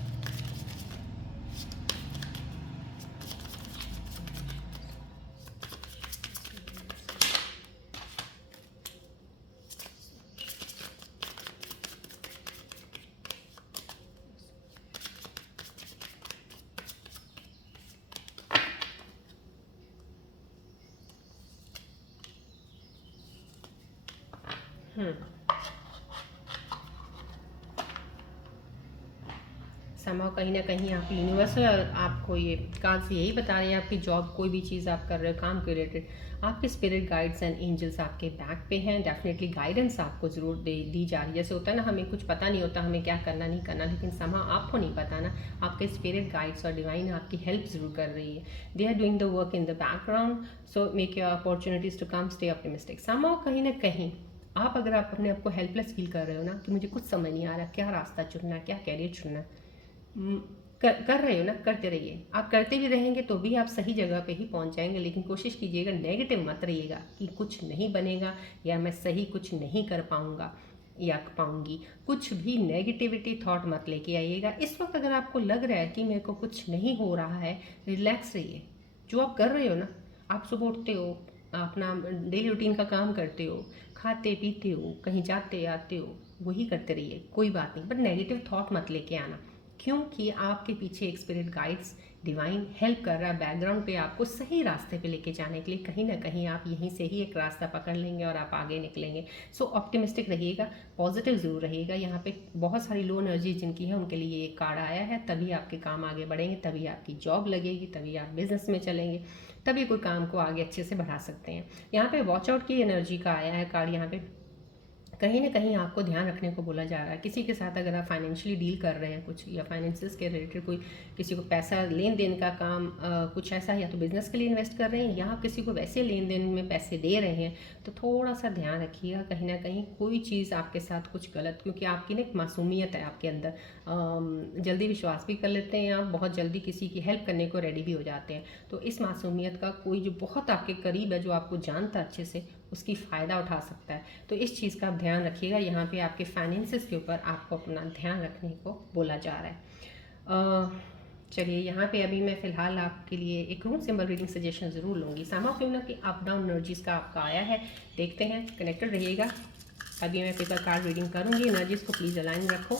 समाव कहीं ना कहीं आप यूनिवर्स है, और आपको ये कार्ड से यही बता रहे हैं, आपकी जॉब कोई भी चीज़ आप कर रहे हो काम के रिलेटेड, आपके स्पिरिट गाइड्स एंड एंजल्स आपके बैक पे हैं। डेफिनेटली गाइडेंस आपको ज़रूर दी जा रही है। जैसे होता है ना, हमें कुछ पता नहीं होता हमें क्या करना नहीं करना, लेकिन समाव आपको नहीं पता ना, आपके स्पिरिट गाइड्स और डिवाइन आपकी हेल्प ज़रूर कर रही है। They are doing the work in the background, so make your opportunities to come, stay optimistic. समाव कहीं ना कहीं अगर आप अपने आप को हेल्पलेस फील कर रहे हो ना, कि मुझे कुछ समझ नहीं आ रहा क्या रास्ता चुनना है, क्या कैरियर चुनना है, कर रहे हो ना, करते रहिए। आप करते भी रहेंगे तो भी आप सही जगह पे ही पहुंच जाएंगे, लेकिन कोशिश कीजिएगा नेगेटिव मत रहिएगा कि कुछ नहीं बनेगा या मैं सही कुछ नहीं कर पाऊंगा या पाऊंगी। कुछ भी नेगेटिविटी थॉट मत लेके आइएगा। इस वक्त अगर आपको लग रहा है कि मेरे को कुछ नहीं हो रहा है, रिलैक्स रहिए। जो आप कर रहे हो ना, आप सुबह उठते हो, अपना डेली रूटीन का काम करते हो, खाते पीते हो, कहीं जाते आते हो, वही करते रहिए, कोई बात नहीं, बट नेगेटिव थॉट मत लेके आना, क्योंकि आपके पीछे एक स्पिरिट गाइड्स डिवाइन हेल्प कर रहा है बैकग्राउंड पे आपको सही रास्ते पे लेके जाने के लिए। कहीं ना कहीं आप यहीं से ही एक रास्ता पकड़ लेंगे और आप आगे निकलेंगे। सो ऑप्टिमिस्टिक रहिएगा, पॉजिटिव ज़रूर रहिएगा। यहाँ पे बहुत सारी लो एनर्जी जिनकी है उनके लिए ये कार्ड आया है, तभी आपके काम आगे बढ़ेंगे, तभी आपकी जॉब लगेगी, तभी आप बिजनेस में चलेंगे, तभी कोई काम को आगे अच्छे से बढ़ा सकते हैं। यहाँ पे वॉच आउट की एनर्जी का आया है कार्ड। यहाँ पे कहीं ना कहीं आपको ध्यान रखने को बोला जा रहा है। किसी के साथ अगर आप फाइनेंशियली डील कर रहे हैं कुछ, या फाइनेंसिस के रिलेटेड कोई किसी को पैसा लेन देन का काम कुछ ऐसा, या तो बिजनेस के लिए इन्वेस्ट कर रहे हैं या आप किसी को वैसे लेन देन में पैसे दे रहे हैं, तो थोड़ा सा ध्यान रखिएगा। कहीं ना कहीं कोई चीज़ आपके साथ कुछ गलत, क्योंकि आपकी ना एक मासूमियत है आपके अंदर, जल्दी विश्वास भी कर लेते हैं आप, बहुत जल्दी किसी की हेल्प करने को रेडी भी हो जाते हैं। तो इस मासूमियत का कोई जो बहुत आपके करीब है, जो आपको जानता अच्छे से, उसकी फ़ायदा उठा सकता है। तो इस चीज़ का आप ध्यान रखिएगा। यहाँ पे आपके फाइनेंसेस के ऊपर आपको अपना ध्यान रखने को बोला जा रहा है। चलिए, यहाँ पे अभी मैं फ़िलहाल आपके लिए एक रूम सिंबल रीडिंग सजेशन ज़रूर लूँगी। सामा फ्यूना की अप डाउन एनर्जीज़ का आपका आया है, देखते हैं, कनेक्टेड रहिएगा। अभी मैं पेपर कार्ड रीडिंग करूँगी, एनर्जीज़ को प्लीज़ अलाइन रखो।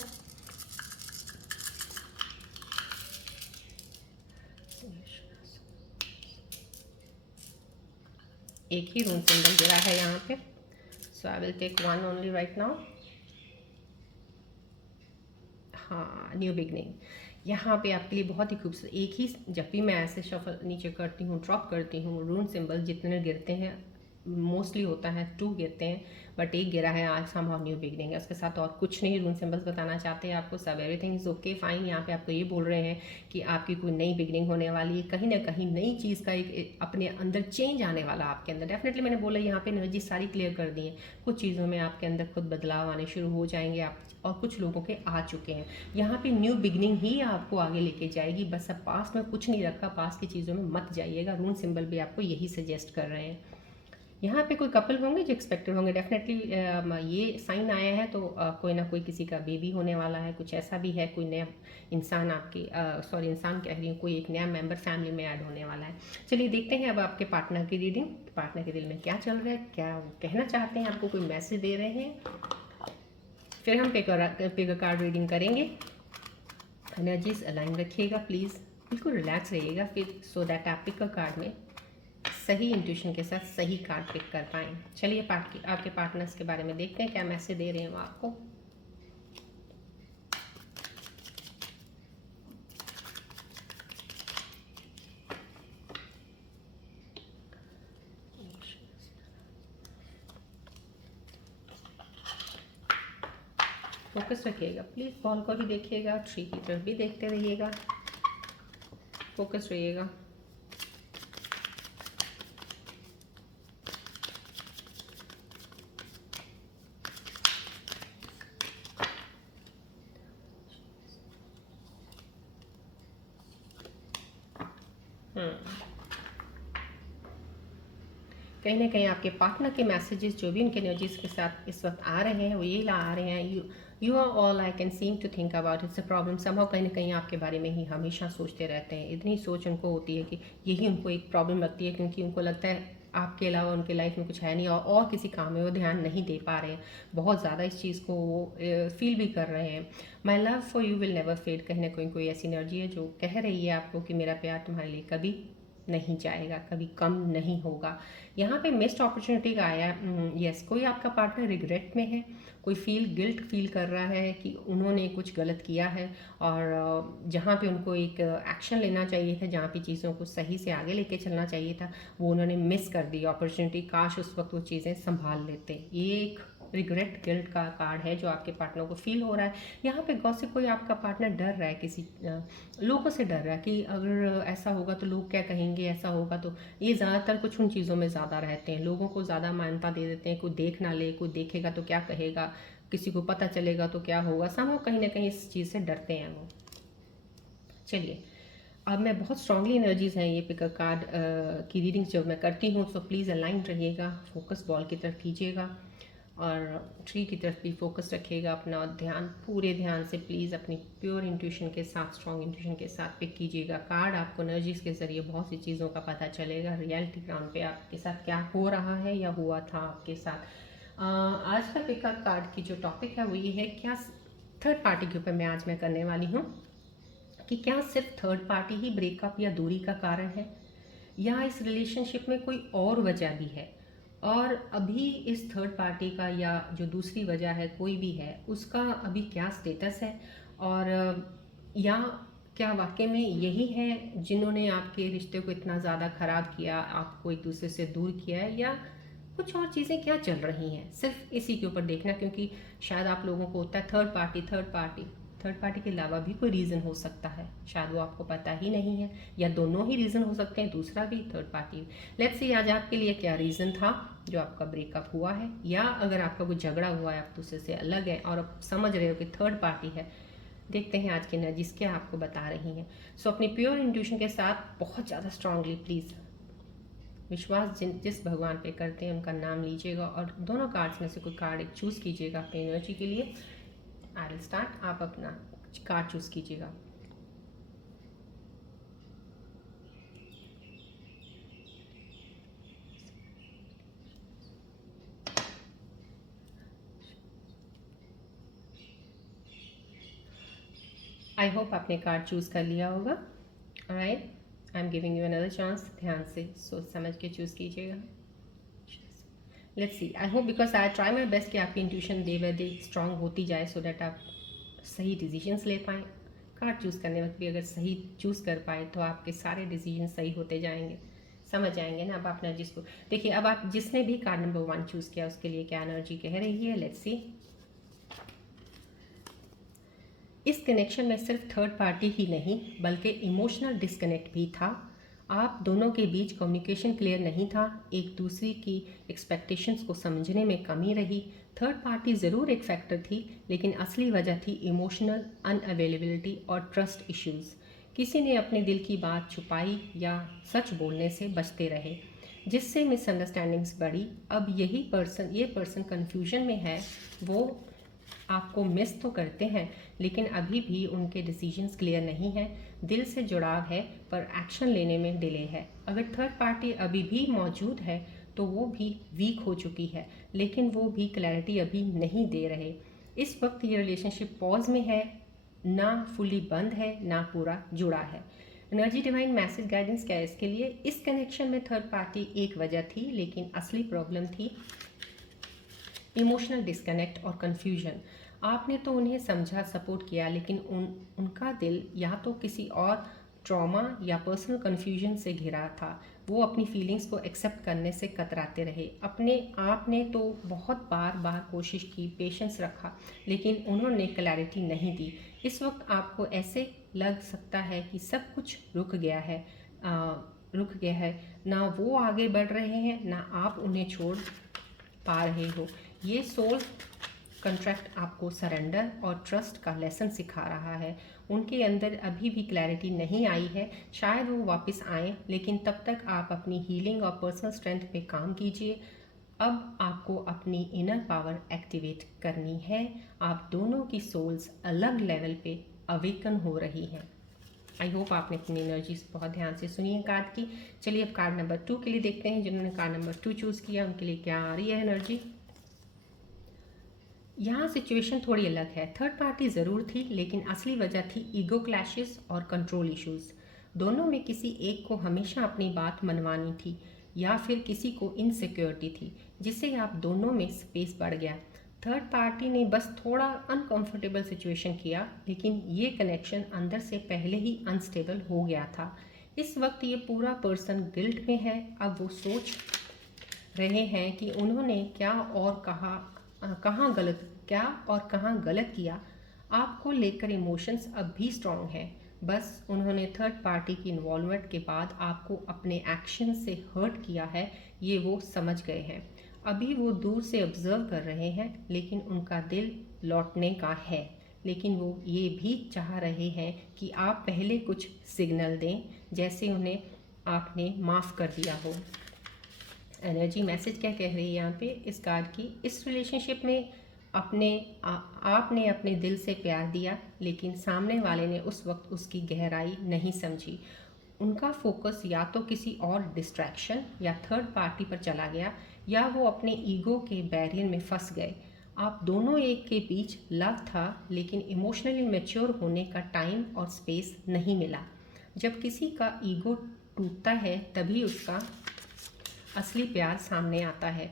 एक ही रूम सिंबल गिरा है यहाँ पे, so I will take one only right now. हाँ, न्यू बिगनिंग यहाँ पे आपके लिए बहुत ही खूबसूरत। एक ही, जब भी मैं ऐसे शफल नीचे करती हूँ, ड्रॉप करती हूँ, रून सिंबल जितने गिरते हैं मोस्टली होता है 2 गिरते हैं, बट एक गिरा है आज, समहाउ न्यू बिगनिंग है। उसके साथ और कुछ नहीं रून सिंबल्स बताना चाहते हैं आपको, सब एवरीथिंग इज़ ओके फाइन। यहाँ पे आपको ये बोल रहे हैं कि आपकी कोई नई बिगनिंग होने वाली है, कहीं ना कहीं नई चीज़ का एक अपने अंदर चेंज आने वाला आपके अंदर। डेफिनेटली मैंने बोला यहाँ पे एनर्जी सारी क्लियर कर दी है, कुछ चीज़ों में आपके अंदर खुद बदलाव आने शुरू हो जाएंगे आप, और कुछ लोगों के आ चुके हैं। यहाँ पे न्यू बिगनिंग ही आपको आगे लेके जाएगी। बस अब पास्ट में कुछ नहीं रखा, पास्ट की चीज़ों में मत जाइएगा। रून सिंबल भी आपको यही सजेस्ट कर रहे हैं। यहाँ पे कोई कपल होंगे जो एक्सपेक्टेड होंगे, डेफिनेटली ये साइन आया है, तो कोई ना कोई किसी का बेबी होने वाला है, कुछ ऐसा भी है, कोई नया इंसान आपकी, सॉरी इंसान कह रही हूँ, कोई एक नया मेंबर फैमिली में ऐड होने वाला है। चलिए देखते हैं अब आपके पार्टनर की रीडिंग, पार्टनर के दिल में क्या चल रहा है, क्या वो कहना चाहते हैं, आपको कोई मैसेज दे रहे हैं। फिर हम पेपर कार्ड रीडिंग करेंगे। एनर्जीज अलाइन रखिएगा प्लीज़, बिल्कुल रिलैक्स रहिएगा फिर, सो दैट आप पिकर कार्ड में सही इंट्यूशन के साथ सही कार्ड पिक कर पाएँ। चलिए आपके पार्टनर्स के बारे में देखते हैं क्या मैसेज दे रहे हैं वो आपको। फोकस रखिएगा प्लीज़, बॉल को भी देखिएगा, ट्री की तरफ भी देखते रहिएगा, फोकस रहिएगा। कहीं ना कहीं आपके पार्टनर के मैसेजेस जो भी उनके एनर्जीज के साथ इस वक्त आ रहे हैं, वो ये ला आ रहे हैं, you are all I can seem to think about it's a problem somehow. कहीं ना कहीं आपके बारे में ही हमेशा सोचते रहते हैं। इतनी सोच उनको होती है कि यही उनको एक प्रॉब्लम लगती है, क्योंकि उनको लगता है आपके अलावा उनके लाइफ में कुछ है नहीं, और किसी काम में वो ध्यान नहीं दे पा रहे हैं। बहुत ज़्यादा इस चीज़ को वो फील भी कर रहे हैं। My love for you will never fade, कहीं ना कहीं कोई ऐसी एनर्जी है जो कह रही है आपको कि मेरा प्यार तुम्हारे लिए कभी नहीं जाएगा, कभी कम नहीं होगा। यहाँ पे मिस्ड अपॉर्चुनिटी का आया। यस, कोई आपका पार्टनर रिग्रेट में है, कोई गिल्ट फील कर रहा है कि उन्होंने कुछ गलत किया है, और जहाँ पे उनको एक एक्शन लेना चाहिए था, जहाँ पे चीज़ों को सही से आगे लेके चलना चाहिए था, वो उन्होंने मिस कर दी अपॉर्चुनिटी। काश उस वक्त वो चीज़ें संभाल लेते। ये एक रिग्रेट गिल्ट का कार्ड है जो आपके पार्टनर को फील हो रहा है। यहाँ पे गॉसिप, कोई आपका पार्टनर डर रहा है, किसी लोगों से डर रहा है कि अगर ऐसा होगा तो लोग क्या कहेंगे, ऐसा होगा तो। ये ज़्यादातर कुछ उन चीज़ों में ज़्यादा रहते हैं, लोगों को ज़्यादा मान्यता दे देते हैं। कोई देख ना ले, कोई देखेगा तो क्या कहेगा, किसी को पता चलेगा तो क्या होगा, सब कहीं ना कहीं इस चीज़ से डरते हैं वो। चलिए, अब मैं बहुत स्ट्रांगली एनर्जीज हैं ये पिकर कार्ड की रीडिंग्स जब मैं करती हूँ, सो प्लीज़ अलाइन रहिएगा, फोकस बॉल की तरफ कीजिएगा, और ट्री की तरफ भी फोकस रखिएगा अपना ध्यान, पूरे ध्यान से प्लीज़ अपनी प्योर इंट्यूशन के साथ, स्ट्रॉन्ग इंट्यूशन के साथ पिक कीजिएगा कार्ड। आपको एनर्जीज के ज़रिए बहुत सी चीज़ों का पता चलेगा, रियलिटी ग्राउंड पे आपके साथ क्या हो रहा है या हुआ था आपके साथ। आज का पिकर कार्ड की जो टॉपिक है वो ये है, क्या थर्ड पार्टी के ऊपर मैं आज करने वाली हूँ कि क्या सिर्फ थर्ड पार्टी ही ब्रेकअप या दूरी का कारण है, या इस रिलेशनशिप में कोई और वजह भी है, और अभी इस थर्ड पार्टी का या जो दूसरी वजह है कोई भी है, उसका अभी क्या स्टेटस है, और या क्या वाकई में यही है जिन्होंने आपके रिश्ते को इतना ज़्यादा ख़राब किया, आपको एक दूसरे से दूर किया है, या कुछ और चीज़ें क्या चल रही हैं, सिर्फ इसी के ऊपर देखना, क्योंकि शायद आप लोगों को होता है थर्ड पार्टी के अलावा भी कोई रीज़न हो सकता है, शायद वो आपको पता ही नहीं है, या दोनों ही रीज़न हो सकते हैं, दूसरा भी थर्ड पार्टी। लेट्स सी आज आपके लिए क्या रीज़न था जो आपका ब्रेकअप हुआ है, या अगर आपका कोई झगड़ा हुआ है, आप दूसरे से अलग है और आप समझ रहे हो कि थर्ड पार्टी है। देखते हैं आज की एनर्जीज क्या आपको बता रही हैं। सो अपनी प्योर इंट्यूशन के साथ बहुत ज़्यादा स्ट्रांगली प्लीज़ विश्वास जिस भगवान पे करते हैं उनका नाम लीजिएगा और दोनों कार्ड्स में से कोई कार्ड एक चूज़ कीजिएगा अपनी एनर्जी के लिए। आई विल स्टार्ट, आप अपना कार्ड चूज़ कीजिएगा। आई होप आपने कार्ड चूज़ कर लिया होगा। Alright, I am giving you another chance, ध्यान से सोच समझ के चूज़ कीजिएगा। Let's see, I hope because I try my best कि आपकी intuition day by day strong होती जाए सो दैट आप सही डिसीजंस ले पाएँ। कार्ड चूज़ करने वक्त भी अगर सही चूज़ कर पाए तो आपके सारे डिसीजन सही होते जाएंगे, समझ आएंगे ना। अब आप एनर्जीज को देखिए, अब आप जिसने भी कार्ड नंबर 1 चूज़ किया उसके लिए क्या एनर्जी कह रही है, लेट्स सी। इस कनेक्शन में सिर्फ थर्ड पार्टी ही नहीं बल्कि इमोशनल डिस्कनेक्ट भी था। आप दोनों के बीच कम्युनिकेशन क्लियर नहीं था, एक दूसरे की एक्सपेक्टेशंस को समझने में कमी रही। थर्ड पार्टी ज़रूर एक फैक्टर थी, लेकिन असली वजह थी इमोशनल अनअवेलेबिलिटी और ट्रस्ट इश्यूज़। किसी ने अपने दिल की बात छुपाई या सच बोलने से बचते रहे, जिससे मिसअंडरस्टैंडिंग्स बढ़ी। अब ये पर्सन कन्फ्यूजन में है। वो आपको मिस तो करते हैं, लेकिन अभी भी उनके डिसीजंस क्लियर नहीं हैं। दिल से जुड़ाव है पर एक्शन लेने में डिले है। अगर थर्ड पार्टी अभी भी मौजूद है तो वो भी वीक हो चुकी है, लेकिन वो भी क्लैरिटी अभी नहीं दे रहे। इस वक्त ये रिलेशनशिप पॉज में है, ना फुली बंद है ना पूरा जुड़ा है। एनर्जी डिवाइन मैसेज गाइडेंस क्या है इसके लिए? इस कनेक्शन में थर्ड पार्टी एक वजह थी, लेकिन असली प्रॉब्लम थी इमोशनल डिस्कनेक्ट और कन्फ्यूजन। आपने तो उन्हें समझा, सपोर्ट किया, लेकिन उनका दिल या तो किसी और ट्रॉमा या पर्सनल कन्फ्यूजन से घिरा था। वो अपनी फीलिंग्स को एक्सेप्ट करने से कतराते रहे। अपने आप ने तो बहुत बार कोशिश की, पेशेंस रखा, लेकिन उन्होंने क्लैरिटी नहीं दी। इस वक्त आपको ऐसे लग सकता है कि सब कुछ रुक गया है, ना वो आगे बढ़ रहे हैं ना आप उन्हें छोड़ पा रहे हो। ये सोल कॉन्ट्रैक्ट आपको सरेंडर और ट्रस्ट का लेसन सिखा रहा है। उनके अंदर अभी भी क्लैरिटी नहीं आई है, शायद वो वापस आए, लेकिन तब तक आप अपनी हीलिंग और पर्सनल स्ट्रेंथ पे काम कीजिए। अब आपको अपनी इनर पावर एक्टिवेट करनी है। आप दोनों की सोल्स अलग लेवल पे अवेकन हो रही हैं। आई होप आपने अपनी एनर्जीज बहुत ध्यान से सुनी है कार्ड की। चलिए अब कार्ड नंबर 2 के लिए देखते हैं। जिन्होंने कार्ड नंबर 2 चूज़ किया उनके लिए क्या आ रही है एनर्जी। यहाँ सिचुएशन थोड़ी अलग है। थर्ड पार्टी ज़रूर थी, लेकिन असली वजह थी ईगो क्लैशेस और कंट्रोल इश्यूज़। दोनों में किसी एक को हमेशा अपनी बात मनवानी थी, या फिर किसी को इनसिक्योरिटी थी, जिससे आप दोनों में स्पेस बढ़ गया। थर्ड पार्टी ने बस थोड़ा अनकंफर्टेबल सिचुएशन किया, लेकिन ये कनेक्शन अंदर से पहले ही अनस्टेबल हो गया था। इस वक्त ये पूरा पर्सन गिल्ट में है। अब वो सोच रहे हैं कि उन्होंने क्या और कहाँ गलत किया। आपको लेकर इमोशंस अब भी स्ट्रॉन्ग हैं, बस उन्होंने थर्ड पार्टी की इन्वॉल्वमेंट के बाद आपको अपने एक्शन से हर्ट किया है, ये वो समझ गए हैं। अभी वो दूर से ऑब्जर्व कर रहे हैं, लेकिन उनका दिल लौटने का है। लेकिन वो ये भी चाह रहे हैं कि आप पहले कुछ सिग्नल दें, जैसे उन्हें आपने माफ़ कर दिया हो। एनर्जी मैसेज क्या कह रही है यहाँ पे इस कार्ड की? इस रिलेशनशिप में आपने अपने दिल से प्यार दिया, लेकिन सामने वाले ने उस वक्त उसकी गहराई नहीं समझी। उनका फोकस या तो किसी और डिस्ट्रैक्शन या थर्ड पार्टी पर चला गया, या वो अपने ईगो के बैरियर में फंस गए। आप दोनों एक के बीच लव था, लेकिन इमोशनली मैच्योर होने का टाइम और स्पेस नहीं मिला। जब किसी का ईगो टूटता है तभी उसका असली प्यार सामने आता है।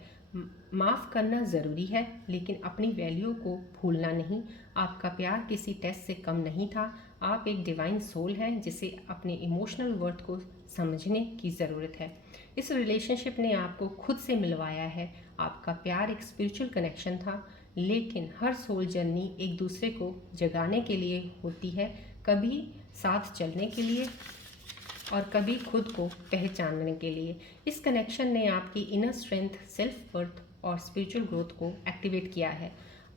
माफ़ करना ज़रूरी है, लेकिन अपनी वैल्यू को भूलना नहीं। आपका प्यार किसी टेस्ट से कम नहीं था। आप एक डिवाइन सोल हैं जिसे अपने इमोशनल वर्थ को समझने की ज़रूरत है। इस रिलेशनशिप ने आपको खुद से मिलवाया है। आपका प्यार एक स्पिरिचुअल कनेक्शन था, लेकिन हर सोल जर्नी एक दूसरे को जगाने के लिए होती है, कभी साथ चलने के लिए और कभी खुद को पहचानने के लिए। इस कनेक्शन ने आपकी इनर स्ट्रेंथ, सेल्फ वर्थ और स्पिरिचुअल ग्रोथ को एक्टिवेट किया है।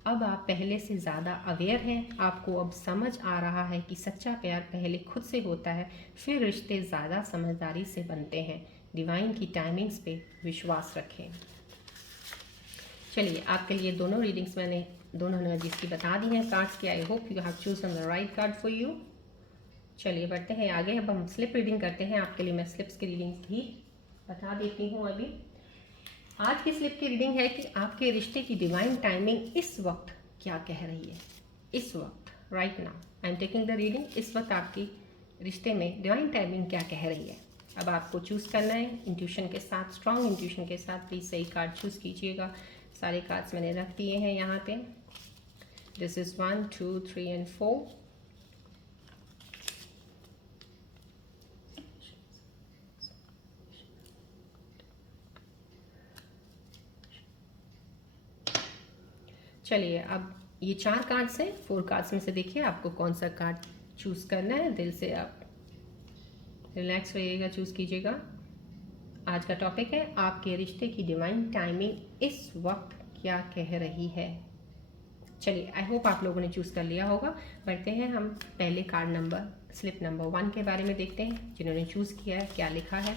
अब आप पहले से ज़्यादा अवेयर हैं। आपको अब समझ आ रहा है कि सच्चा प्यार पहले खुद से होता है, फिर रिश्ते ज़्यादा समझदारी से बनते हैं। डिवाइन की टाइमिंग्स पे विश्वास रखें। चलिए, आपके लिए दोनों रीडिंग्स मैंने दोनों एनर्जीज की बता दी हैं कार्ड्स की। I hope you have chosen the right card for you. चलिए बढ़ते हैं आगे। अब हम स्लिप रीडिंग करते हैं। आपके लिए मैं स्लिप्स की रीडिंग्स भी बता देती हूँ। अभी आज की स्लिप की रीडिंग है कि आपके रिश्ते की डिवाइन टाइमिंग इस वक्त क्या कह रही है। इस वक्त, right now I am taking the reading. इस वक्त आपकी रिश्ते में डिवाइन टाइमिंग क्या कह रही है। अब आपको चूज़ करना है इंट्यूशन के साथ, स्ट्रॉन्ग इंट्यूशन के साथ। प्लीज़ सही कार्ड चूज़ कीजिएगा। सारे कार्ड्स मैंने रख दिए हैं यहाँ पे। This is 1, 2, 3 and 4। चलिए, अब ये 4 कार्ड्स हैं। 4 कार्ड्स में से देखिए आपको कौन सा कार्ड चूज़ करना है। दिल से आप रिलैक्स रहिएगा, चूज़ कीजिएगा। आज का टॉपिक है आपके रिश्ते की डिवाइन टाइमिंग इस वक्त क्या कह रही है। चलिए, आई होप आप लोगों ने चूज़ कर लिया होगा। बढ़ते हैं हम पहले कार्ड नंबर, स्लिप नंबर 1 के बारे में देखते हैं। जिन्होंने चूज़ किया है क्या लिखा है।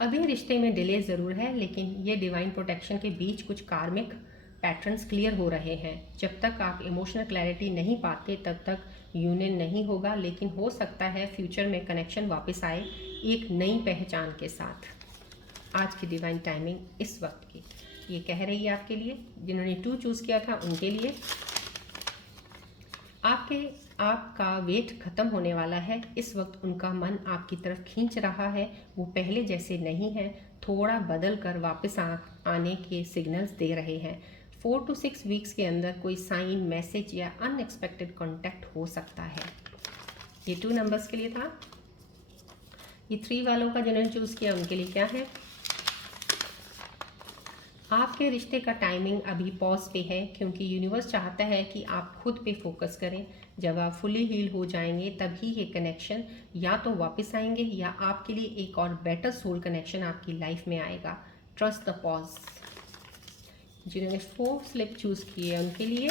अभी रिश्ते में डिले ज़रूर है, लेकिन ये डिवाइन प्रोटेक्शन के बीच कुछ कार्मिक पैटर्न्स क्लियर हो रहे हैं। जब तक आप इमोशनल क्लैरिटी नहीं पाते तब तक यूनियन नहीं होगा, लेकिन हो सकता है फ्यूचर में कनेक्शन वापस आए एक नई पहचान के साथ। आज की डिवाइन टाइमिंग इस वक्त की ये कह रही है आपके लिए। जिन्होंने 2 चूज़ किया था उनके लिए आपका वेट ख़त्म होने वाला है। इस वक्त उनका मन आपकी तरफ खींच रहा है। वो पहले जैसे नहीं है, थोड़ा बदल कर वापस आने के सिग्नल्स दे रहे हैं। 4 to 6 वीक्स के अंदर कोई साइन, मैसेज या अनएक्सपेक्टेड कॉन्टैक्ट हो सकता है। ये 2 नंबर्स के लिए था। ये 3 वालों का जिन्होंने चूज़ किया उनके लिए क्या है। आपके रिश्ते का टाइमिंग अभी पॉज पे है, क्योंकि यूनिवर्स चाहता है कि आप खुद पे फोकस करें। जब आप फुली हील हो जाएंगे तभी ये कनेक्शन या तो वापस आएंगे या आपके लिए एक और बेटर सोल कनेक्शन आपकी लाइफ में आएगा। Trust the pause. जिन्होंने 4 स्लिप चूज़ किए उनके लिए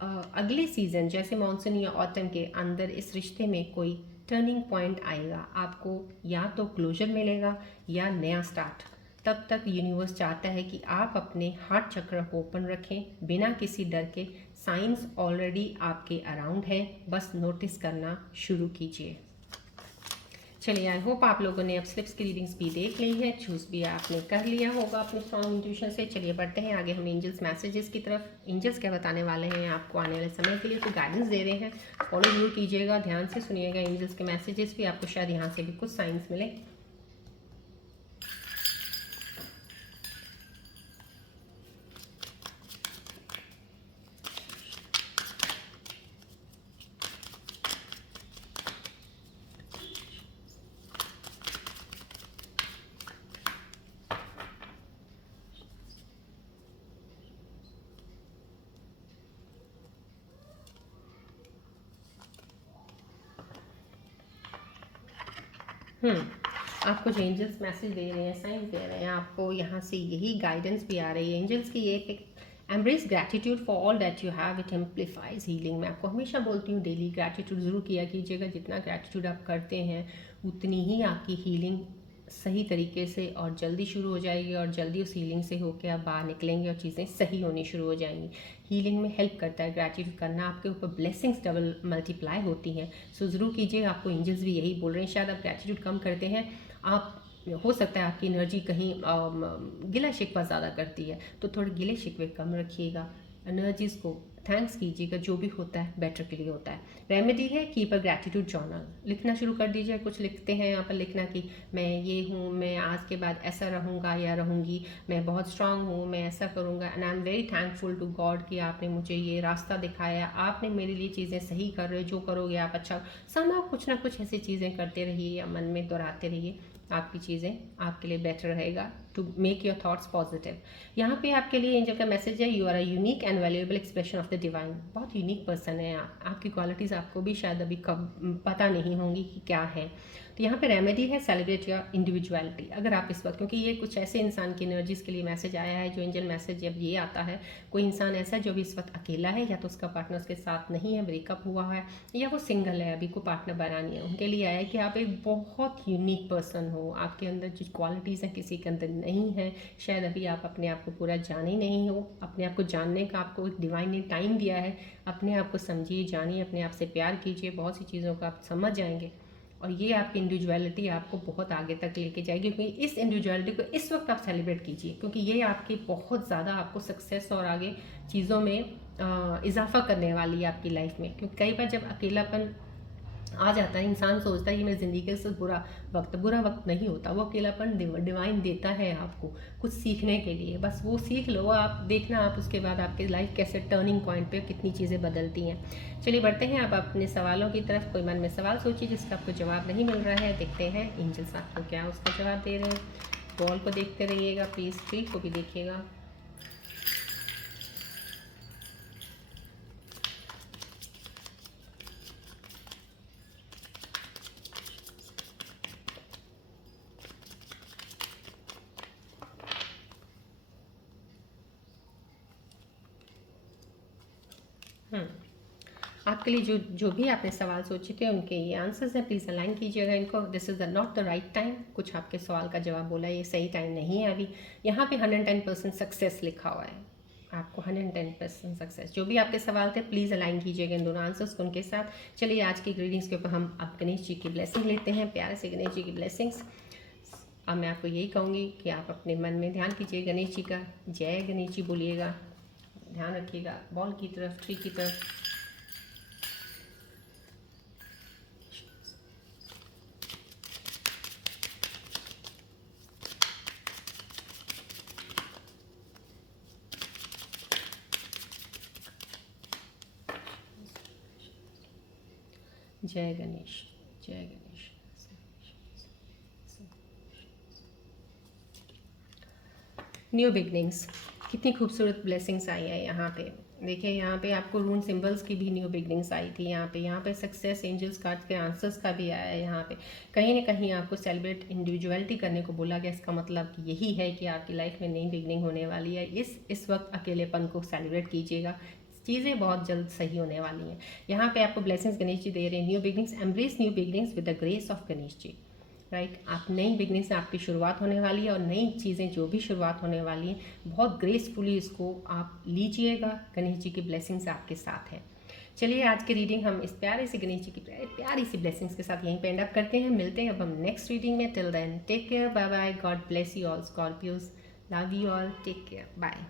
अगले सीज़न जैसे मानसून या ऑटम के अंदर इस रिश्ते में कोई टर्निंग पॉइंट आएगा। आपको या तो क्लोजर मिलेगा या नया स्टार्ट। तब तक यूनिवर्स चाहता है कि आप अपने हार्ट चक्र ओपन रखें बिना किसी डर के। साइंस ऑलरेडी आपके अराउंड है, बस नोटिस करना शुरू कीजिए। चलिए, आई होप आप लोगों ने अब स्लिप्स की रीडिंग्स भी देख ली है, चूज़ भी आपने कर लिया होगा अपनी स्ट्रॉन्ग इंट्यूशन से। चलिए बढ़ते हैं आगे हम एंजल्स मैसेजेस की तरफ। एंजल्स क्या बताने वाले हैं आपको आने वाले समय के लिए, तो गाइडेंस दे रहे हैं। फॉलो जरूर कीजिएगा, ध्यान से सुनिएगा एंजल्स के मैसेजेस भी। आपको शायद यहाँ से भी कुछ साइंस मिले। आपको जो एंजल्स मैसेज दे रहे हैं, साइंस दे रहे हैं, आपको यहाँ से यही गाइडेंस भी आ रही है एंजल्स की। एक embrace gratitude for all that you have, it amplifies healing. मैं आपको हमेशा बोलती हूँ डेली ग्रैटिट्यूड ज़रूर किया कीजिएगा। जितना ग्रैटिट्यूड आप करते हैं उतनी ही आपकी हीलिंग सही तरीके से और जल्दी शुरू हो जाएगी, और जल्दी उस हीलिंग से होकर आप बाहर निकलेंगे और चीज़ें सही होनी शुरू हो जाएंगी। हीलिंग में हेल्प करता है ग्रैटिट्यूड करना, आपके ऊपर ब्लेसिंग्स डबल मल्टीप्लाई होती हैं। सो ज़रूर कीजिए। आपको एंजल्स भी यही बोल रहे हैं। शायद आप ग्रैटिट्यूड कम करते हैं, आप हो सकता है आपकी एनर्जी कहीं गिला शिकवा ज़्यादा करती है, तो थोड़े गिले शिकवे कम रखिएगा। एनर्जीज़ को थैंक्स कीजिएगा, जो भी होता है बेटर के लिए होता है। रेमेडी है कीप अ ग्रैटिट्यूड जर्नल, लिखना शुरू कर दीजिए। कुछ लिखते हैं यहाँ पर, लिखना कि मैं ये हूँ, मैं आज के बाद ऐसा रहूँगा या रहूँगी, मैं बहुत स्ट्रांग हूँ, मैं ऐसा करूँगा, and I am very thankful to God कि आपने मुझे ये रास्ता दिखाया, आपने मेरे लिए चीज़ें सही कर रहे हो, जो करोगे आप अच्छा। समझो कुछ ना कुछ ऐसी चीज़ें करते रहिए या मन में दोहराते रहिए, आपकी चीज़ें आपके लिए बेटर रहेगा to make your thoughts positive. यहाँ पे आपके लिए एंजल का मैसेज है, you are a unique and valuable expression of the divine. बहुत यूनिक पर्सन है आप, आपकी क्वालिटीज़ आपको भी शायद अभी कब पता नहीं होंगी कि क्या है। तो यहाँ पे रेमेडी है सेलिब्रेट योर इंडिविजुअलिटी। अगर आप इस वक्त, क्योंकि ये कुछ ऐसे इंसान की एनर्जीज के लिए मैसेज आया है, जो एंजल मैसेज जब ये आता है, कोई इंसान ऐसा है जो भी इस वक्त अकेला है, या तो उसका पार्टनर उसके साथ नहीं है, ब्रेकअप हुआ है, या वो सिंगल है, अभी को पार्टनर बनानी है, उनके लिए आया है कि आप एक बहुत यूनिक पर्सन हो, आपके अंदर जो क्वालिटीज़ हैं किसी के अंदर नहीं है। शायद अभी आप अपने आप को पूरा जाने नहीं हो, अपने आप को जानने का आपको एक डिवाइन ने टाइम दिया है। अपने आप को समझिए, जानिए, अपने आप से प्यार कीजिए, बहुत सी चीज़ों को आप समझ जाएंगे, और ये आपकी इंडिविजुअलिटी आपको बहुत आगे तक लेके जाएगी। क्योंकि इस इंडिविजुअलिटी को इस वक्त आप सेलिब्रेट कीजिए, क्योंकि ये आपकी बहुत ज़्यादा आपको सक्सेस और आगे चीज़ों में इजाफा करने वाली है आपकी लाइफ में। क्योंकि कई बार जब अकेलापन आ जाता है, इंसान सोचता है कि मेरी ज़िंदगी से बुरा वक्त नहीं होता, वो अकेलापन डिवाइन देता है आपको कुछ सीखने के लिए। बस वो सीख लो, आप देखना, आप उसके बाद आपकी लाइफ कैसे टर्निंग पॉइंट पे कितनी चीज़ें बदलती हैं। चलिए बढ़ते हैं अब अपने सवालों की तरफ। कोई मन में सवाल सोचिए जिसका आपको जवाब नहीं मिल रहा है, देखते हैं एंजल्स आपको क्या उसका जवाब दे रहे हैं। बॉल को देखते रहिएगा प्लीज़, ट्री को भी देखिएगा। आपके लिए जो भी आपने सवाल सोचे थे उनके ये आंसर्स हैं, प्लीज़ अलाइन कीजिएगा इनको। This is not the right time. कुछ आपके सवाल का जवाब बोला, ये सही टाइम नहीं है अभी। यहाँ पे 110% सक्सेस लिखा हुआ है, आपको 110% सक्सेस। जो भी आपके सवाल थे प्लीज़ अलाइन कीजिएगा इन दोनों आंसर्स को उनके साथ। चलिए आज की रीडिंग्स के ऊपर हम अब गणेश जी की ब्लेसिंग लेते हैं, प्यारे से गणेश जी की ब्लेसिंग्स। अब मैं आपको यही कहूँगी कि आप अपने मन में ध्यान कीजिए गणेश जी का, जय गणेश जी बोलिएगा, ध्यान रखिएगा बॉल की तरफ, ट्री की तरफ। जय गणेश, जय गणेश। न्यू बिगनिंग्स, कितनी खूबसूरत ब्लेसिंग्स आई है यहाँ पे। देखिए यहाँ पे आपको रून सिंबल्स की भी न्यू बिगनिंग्स आई थी। यहाँ पे सक्सेस एंजल्स कार्ड के आंसर्स का भी आया है। यहाँ पे कहीं ना कहीं आपको सेलिब्रेट इंडिविजुअलिटी करने को बोला गया। इसका मतलब यही है कि आपकी लाइफ में नई बिगनिंग होने वाली है। इस वक्त अकेलेपन को सेलिब्रेट कीजिएगा, चीज़ें बहुत जल्द सही होने वाली हैं। यहाँ पे आपको ब्लेसिंग्स गणेश जी दे रहे हैं, new beginnings, embrace new beginnings with the grace of Ganesh ji. Right, आप नई बिगनिंग से आपकी शुरुआत होने वाली है, और नई चीज़ें जो भी शुरुआत होने वाली हैं बहुत ग्रेसफुली इसको आप लीजिएगा। गणेश जी की ब्लेसिंग्स आपके साथ है। चलिए आज की रीडिंग हम इस प्यारे से गणेश जी की प्यारी सी ब्लेसिंग्स के साथ यहीं पे एंड अप करते हैं। मिलते हैं अब हम नेक्स्ट रीडिंग में। Till then take care, bye bye, God bless you all Scorpios, love you all, take care, bye.